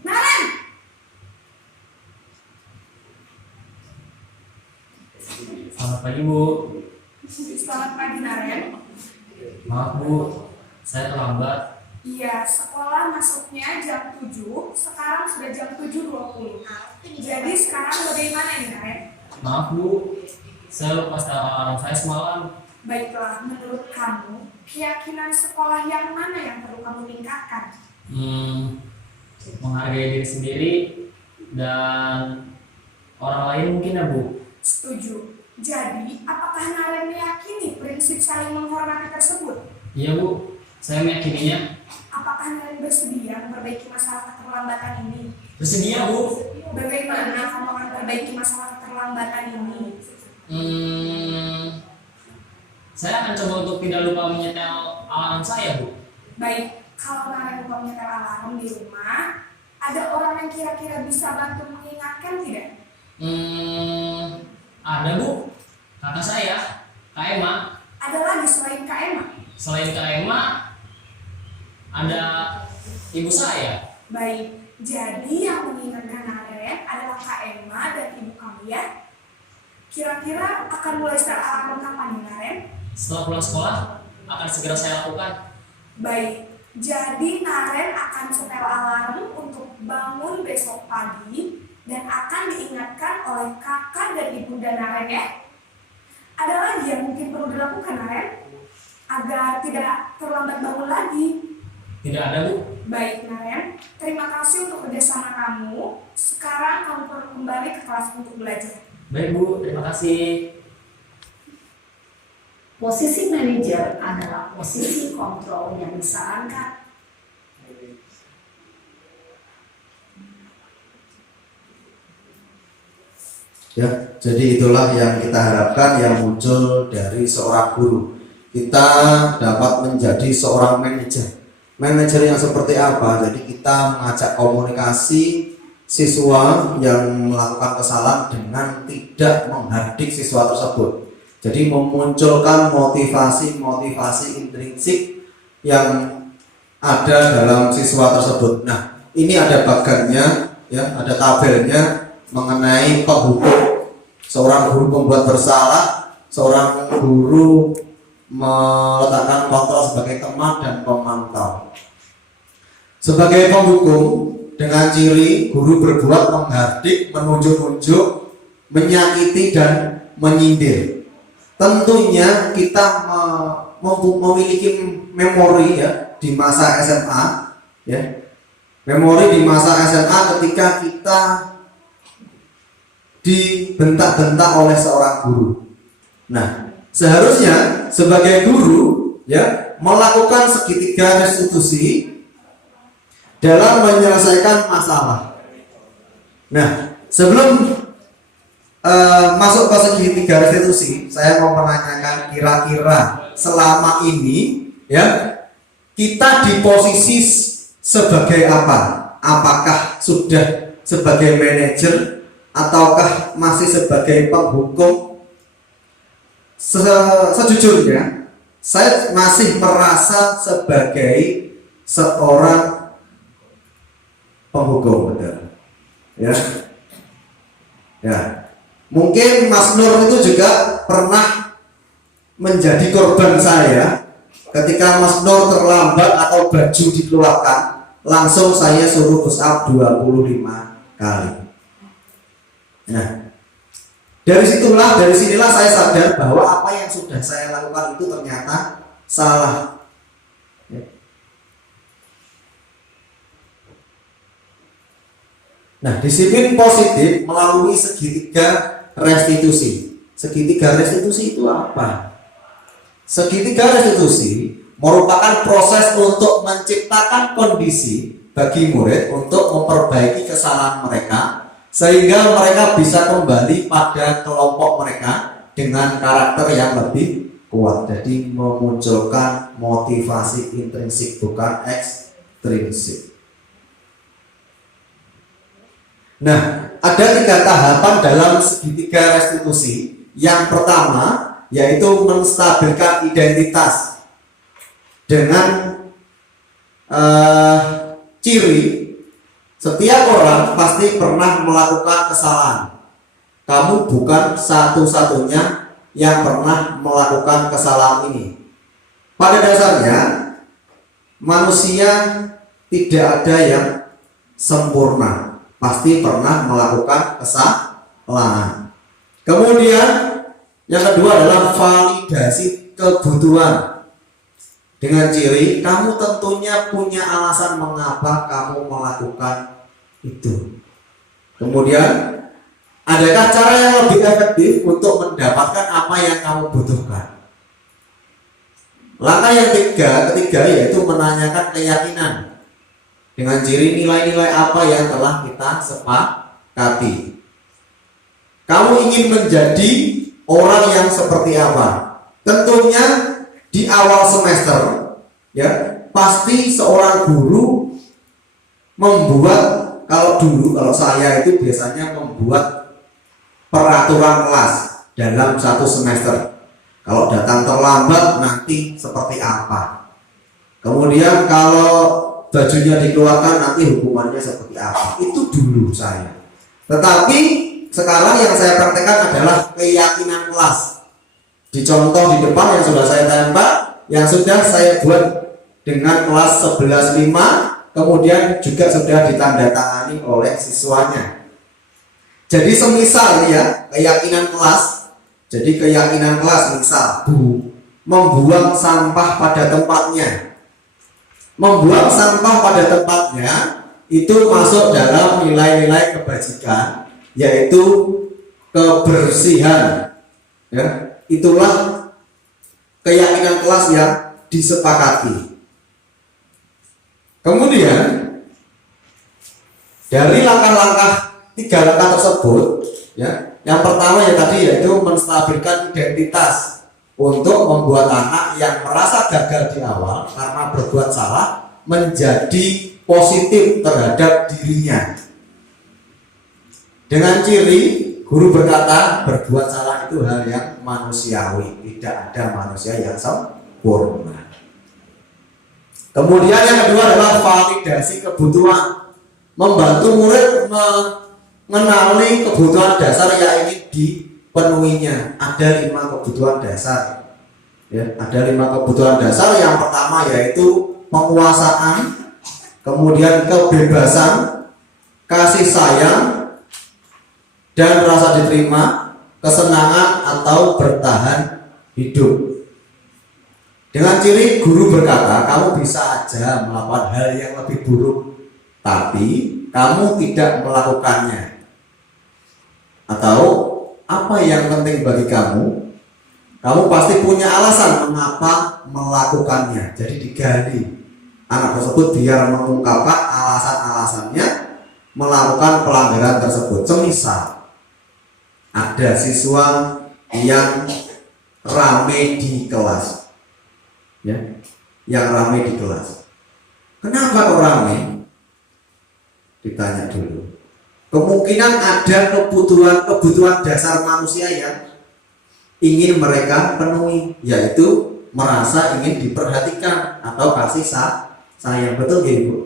Naren, Selamat pagi Bu. selamat pagi Naren. Maaf Bu, saya terlambat. Iya, sekolah masuknya jam 7, sekarang sudah jam 7.20. Jadi sekarang bagaimana nih Naren? Maaf Bu, saya lupa setel alarm saya semalam. Baiklah, menurut kamu, keyakinan sekolah yang mana yang perlu kamu tingkatkan? Menghargai diri sendiri dan orang lain mungkin ya Bu. Setuju. Jadi, apakah Naren meyakini prinsip saling menghormati tersebut? Iya Bu, saya meyakininya. Apakah Naren bersedia memperbaiki masalah keterlambatan ini? Bersedia Bu. Bagaimana kamu akan memperbaiki masalah keterlambatan ini? Saya akan coba untuk tidak lupa menyetel alarm saya Bu. Baik, kalau Naren lupa menyetel alarm di rumah, ada orang yang kira-kira bisa bantu mengingatkan tidak? Ada Bu, kakak saya, Kak Emma. Ada lagi selain Kak Emma? Selain Kak Emma, ada ibu saya. Baik, jadi yang mengingatkan Naren adalah Kak Emma dan ibu kamu ya? Kira-kira akan mulai setel alarm kapan nih Naren? Setelah pulang sekolah, akan segera saya lakukan. Baik, jadi Naren akan setel alarm untuk bangun besok pagi dan akan diingatkan oleh kakak dan ibunda Naren ya. Ada lagi yang mungkin perlu dilakukan Naren agar tidak terlambat bangun lagi? Tidak ada, Bu. Baik Naren, terima kasih untuk kerjasama kamu. Sekarang kamu perlu kembali ke kelas untuk belajar. Baik, Bu. Terima kasih. Posisi manajer adalah posisi kontrol yang bisa angkat. Ya, jadi itulah yang kita harapkan yang muncul dari seorang guru. Kita dapat menjadi seorang manajer. Manajer yang seperti apa? Jadi kita mengajak komunikasi siswa yang melakukan kesalahan dengan tidak menghardik siswa tersebut. Jadi memunculkan motivasi-motivasi intrinsik yang ada dalam siswa tersebut. Nah, ini ada bagannya, ya, ada tabelnya mengenai penghukum. Seorang guru membuat bersalah, seorang guru meletakkan kontrol sebagai teman dan pemantau. Sebagai penghukum, dengan ciri guru berbuat menghardik, menunjuk-nunjuk, menyakiti dan menyindir. Tentunya kita memiliki memori ya di masa SMA, ya. Memori di masa SMA ketika kita dibentak-bentak oleh seorang guru. Nah, seharusnya sebagai guru ya melakukan segitiga restitusi dalam menyelesaikan masalah. Nah, sebelum masuk ke segitiga restitusi, saya mau menanyakan kira-kira selama ini ya kita di posisi sebagai apa? Apakah sudah sebagai manajer ataukah masih sebagai penghukum? Sejujurnya saya masih merasa sebagai seorang penghukum, betul. Ya. Mungkin Mas Nur itu juga pernah menjadi korban saya ketika Mas Nur terlambat atau baju dikeluarkan, langsung saya suruh push up 25 kali. Nah, dari sinilah saya sadar bahwa apa yang sudah saya lakukan itu ternyata salah. Nah, disiplin positif melalui segitiga restitusi. Segitiga restitusi itu apa? Segitiga restitusi merupakan proses untuk menciptakan kondisi bagi murid untuk memperbaiki kesalahan mereka sehingga mereka bisa kembali pada kelompok mereka dengan karakter yang lebih kuat. Jadi memunculkan motivasi intrinsik bukan ekstrinsik. Nah, ada 3 tahapan dalam segitiga restitusi. Yang pertama yaitu menstabilkan identitas dengan ciri setiap orang pasti pernah melakukan kesalahan. Kamu bukan satu-satunya yang pernah melakukan kesalahan ini. Pada dasarnya manusia tidak ada yang sempurna, pasti pernah melakukan kesalahan. Kemudian yang kedua adalah validasi kebutuhan dengan ciri kamu tentunya punya alasan mengapa kamu melakukan itu. Kemudian adakah cara yang lebih efektif untuk mendapatkan apa yang kamu butuhkan? Langkah yang ketiga yaitu menanyakan keyakinan dengan ciri nilai-nilai apa yang telah kita sepakati. Kamu ingin menjadi orang yang seperti apa? Tentunya di awal semester ya pasti seorang guru membuat, kalau saya itu biasanya membuat peraturan kelas dalam 1 semester. Kalau datang terlambat nanti seperti apa? Kemudian kalau bajunya dikeluarkan nanti hukumannya seperti apa? Itu dulu saya. Tetapi sekarang yang saya praktekkan adalah keyakinan kelas. Dicontoh di depan yang sudah saya tembak, yang sudah saya buat dengan kelas 11.5, kemudian juga sudah ditandatangani oleh siswanya. Jadi semisal ini ya, keyakinan kelas. Jadi keyakinan kelas misal membuang sampah pada tempatnya. Membuang sampah pada tempatnya itu masuk dalam nilai-nilai kebajikan, yaitu kebersihan. Ya, itulah keyakinan kelas yang disepakati. Kemudian dari langkah-langkah 3 langkah tersebut, ya, yang pertama ya tadi yaitu menstabilkan identitas untuk membuat anak yang merasa gagal di awal karena berbuat salah menjadi positif terhadap dirinya. Dengan ciri guru berkata berbuat salah itu hal yang manusiawi, tidak ada manusia yang sempurna. Kemudian yang kedua adalah validasi kebutuhan, membantu murid mengenali kebutuhan dasar yang ingin dipenuhinya. Ada 5 kebutuhan dasar. Ya, ada 5 kebutuhan dasar. Yang pertama yaitu penguasaan, kemudian kebebasan, kasih sayang, dan rasa diterima, kesenangan atau bertahan hidup. Dengan ciri guru berkata, kamu bisa aja melakukan hal yang lebih buruk, tapi kamu tidak melakukannya. Atau apa yang penting bagi kamu, kamu pasti punya alasan mengapa melakukannya. Jadi digali anak tersebut biar mengungkapkan alasan-alasannya melakukan pelanggaran tersebut. Semisal ada siswa yang rame di kelas, ya, yang rame di kelas. Kenapa kok rame? Ditanya dulu. Kemungkinan ada kebutuhan dasar manusia yang ingin mereka penuhi, yaitu merasa ingin diperhatikan atau kasih sayang. Betul ya Ibu?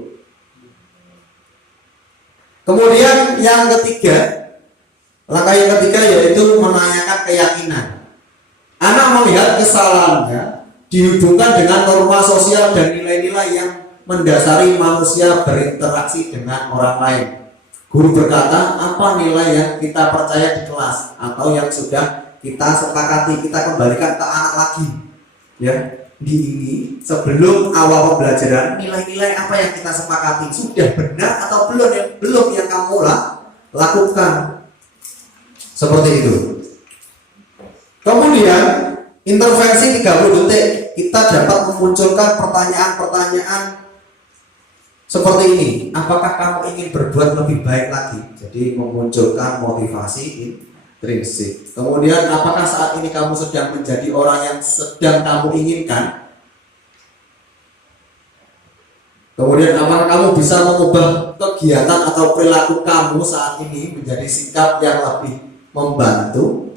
Kemudian yang ketiga, langkah yang ketiga yaitu menanyakan keyakinan. Anak melihat kesalahannya dihubungkan dengan norma sosial dan nilai-nilai yang mendasari manusia berinteraksi dengan orang lain. Guru berkata, apa nilai yang kita percaya di kelas atau yang sudah kita sepakati, kita kembalikan ke anak lagi. Ya, di ini sebelum awal pembelajaran, nilai-nilai apa yang kita sepakati sudah benar atau belum yang kamu lakukan. Seperti itu. Kemudian intervensi 30 detik, kita dapat memunculkan pertanyaan-pertanyaan seperti ini. Apakah kamu ingin berbuat lebih baik lagi? Jadi memunculkan motivasi intrinsik. Kemudian apakah saat ini kamu sedang menjadi orang yang sedang kamu inginkan? Kemudian apakah kamu bisa mengubah kegiatan atau perilaku kamu saat ini menjadi sikap yang lebih membantu?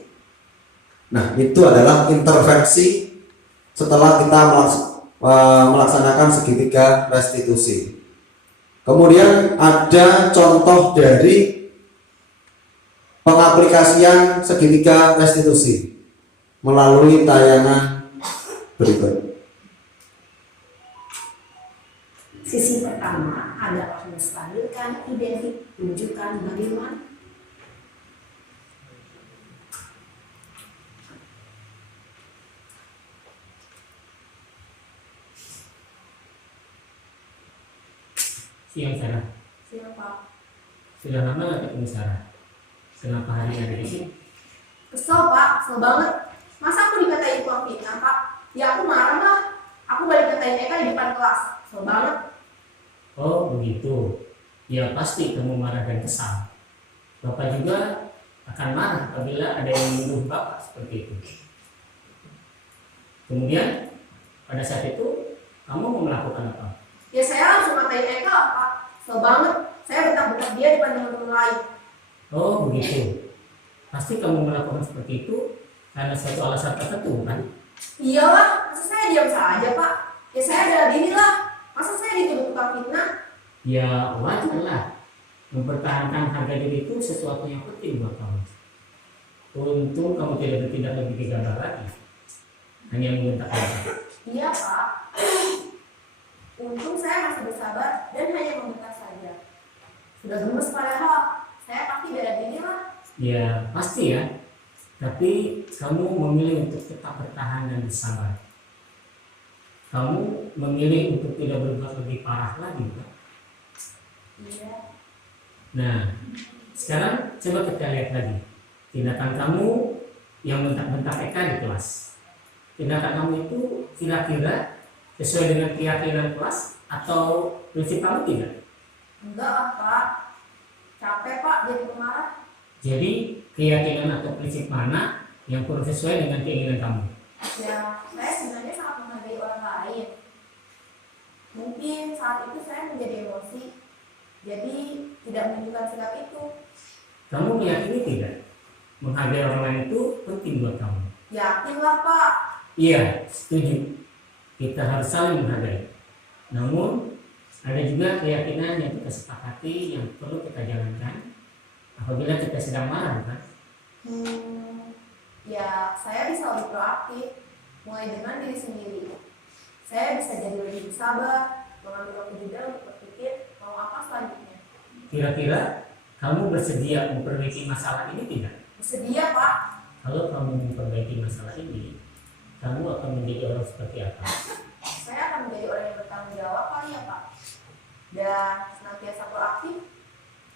Nah, itu adalah intervensi setelah kita melaksanakan segitiga restitusi. Kemudian ada contoh dari pengaplikasian segitiga restitusi melalui tayangan berikut. Sisi pertama adalah menstabilkan identik, tunjukkan bagaimana Siang Sarah. Siapa? Sudah lama gak ketemu Sarah? Kenapa hari ini ada di sini? Kesel Pak, kesel banget. Masa aku dikatain tukang fitnah Pak? Ya aku marah lah. Aku balik katain Eka di depan kelas. Kesel banget. Oh begitu. Ya pasti kamu marah dan kesal. Bapak juga akan marah apabila ada yang menuduh Bapak seperti itu. Kemudian pada saat itu kamu mau melakukan apa? Ya saya langsung ngatain Eka Pak. Kesel banget. Saya bentak-bentak dia di depan teman-teman lain. Oh begitu. Pasti kamu melakukan seperti itu karena suatu alasan tertentu kan? Iyalah, masa saya diam saja Pak? Ya saya adalah diri lah. Masa saya dituduh tukang fitnah? Ya wajar lah. Mempertahankan harga diri itu sesuatu yang penting buat kamu. Untung kamu tidak bertindak lebih gegabah lagi. Hanya membentak aja. Iya Pak. Untung saya masih bersabar dan hanya membentak saja. Sudah gemes padahal. Saya pasti bela diri lah. Ya pasti ya, tapi kamu memilih untuk tetap bertahan dan bersabar. Kamu memilih untuk tidak berbuat lebih parah lagi, bukan? Iya. Nah, sekarang coba kita lihat lagi tindakan kamu yang bentak-bentak Eka di kelas. Tindakan kamu itu kira-kira sesuai dengan keyakinan kelas atau prinsip kamu tidak? Enggak lah, Pak. Capek, Pak, jadi pemarah. Jadi keyakinan atau prinsip mana yang kurang sesuai dengan keinginan kamu? Ya, saya sebenarnya sangat menghargai orang lain. Mungkin saat itu saya menjadi emosi, jadi tidak menunjukkan sikap itu. Kamu meyakini tidak menghargai orang lain itu penting buat kamu? Yakinlah, Pak. Iya, setuju. Kita harus saling menghargai. Namun ada juga keyakinan yang kita sepakati yang perlu kita jalankan apabila kita sedang marah, bukan? Ya, saya bisa lebih proaktif, mulai dengan diri sendiri. Saya bisa jadi lebih sabar, mengambil waktu juga untuk berpikir mau apa selanjutnya. Kira-kira kamu bersedia memperbaiki masalah ini tidak? Bersedia, Pak. Kalau kamu memperbaiki masalah ini, kamu akan menjadi orang seperti apa? Saya akan menjadi orang yang bertanggung jawab kali ya, Pak. Dan senantiasa proaktif.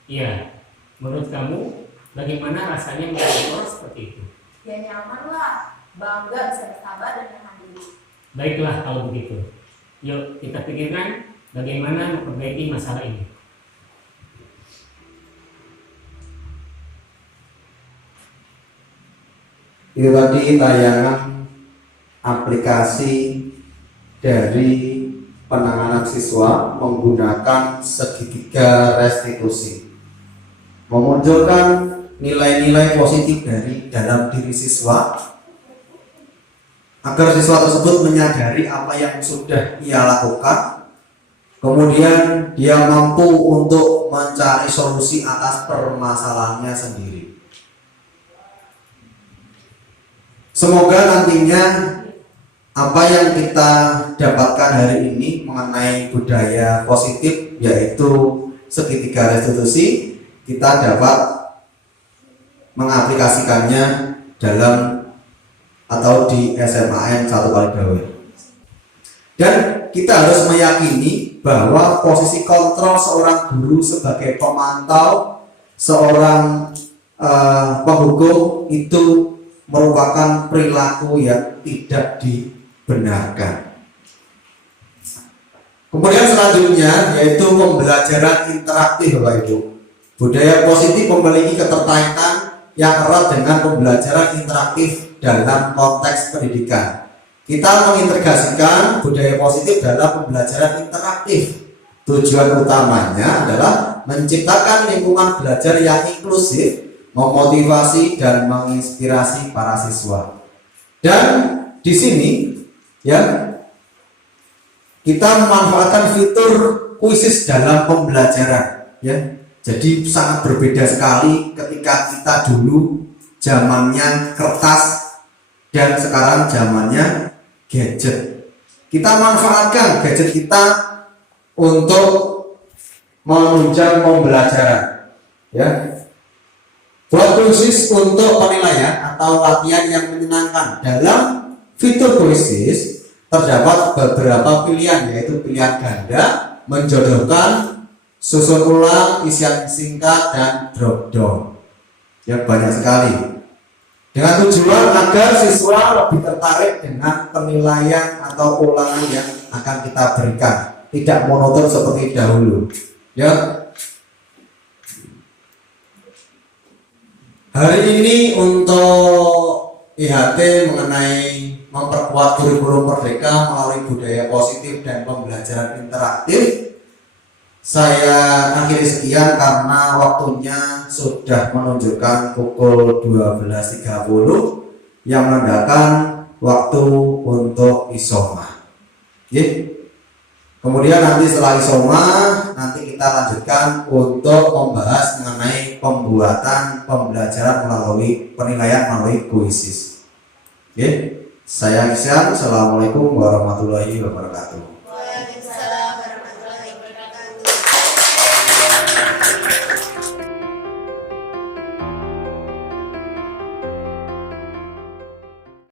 Iya. Menurut kamu, bagaimana rasanya menjadi orang seperti itu? Ya nyaman lah, bangga bisa bersabar dan menahan diri. Baiklah kalau begitu. Yuk kita pikirkan bagaimana memperbaiki masalah ini. Itu tadi tayangan aplikasi dari penanganan siswa menggunakan segitiga restitusi, memunculkan nilai-nilai positif dari dalam diri siswa agar siswa tersebut menyadari apa yang sudah ia lakukan, kemudian dia mampu untuk mencari solusi atas permasalahannya sendiri. Semoga nantinya apa yang kita dapatkan hari ini mengenai budaya positif, yaitu segitiga restitusi, kita dapat mengaplikasikannya dalam atau di SMAN 1 Kalidawer. Dan kita harus meyakini bahwa posisi kontrol seorang guru sebagai pemantau, seorang penghukum itu merupakan perilaku yang tidak dibenarkan. Kemudian selanjutnya yaitu pembelajaran interaktif, Bapak Ibu. Budaya positif memiliki keterkaitan yang erat dengan pembelajaran interaktif dalam konteks pendidikan. Kita mengintegrasikan budaya positif dalam pembelajaran interaktif. Tujuan utamanya adalah menciptakan lingkungan belajar yang inklusif, memotivasi dan menginspirasi para siswa. Dan di sini ya kita memanfaatkan fitur kuisis dalam pembelajaran ya. Jadi sangat berbeda sekali ketika kita dulu zamannya kertas dan sekarang zamannya gadget. Kita manfaatkan gadget kita untuk menunjang pembelajaran ya. Buat kuisis untuk penilaian atau latihan yang menyenangkan. Dalam fitur kuisis terdapat beberapa pilihan, yaitu pilihan ganda, menjodohkan, susun ulang, isian singkat, dan drop down. Ya banyak sekali. Dengan tujuan agar siswa lebih tertarik dengan penilaian atau ulangan yang akan kita berikan, tidak monoton seperti dahulu. Ya. Hari ini untuk IHT mengenai memperkuat kurikulum Merdeka melalui budaya positif dan pembelajaran interaktif, saya akhiri sekian karena waktunya sudah menunjukkan pukul 12.30 yang menandakan waktu untuk isoma. Kemudian nanti setelah isoma nanti kita lanjutkan untuk membahas mengenai pembuatan pembelajaran melalui penilaian melalui kuisis. Saya Ihsan, assalamualaikum warahmatullahi wabarakatuh. Waalaikumsalam warahmatullahi wabarakatuh.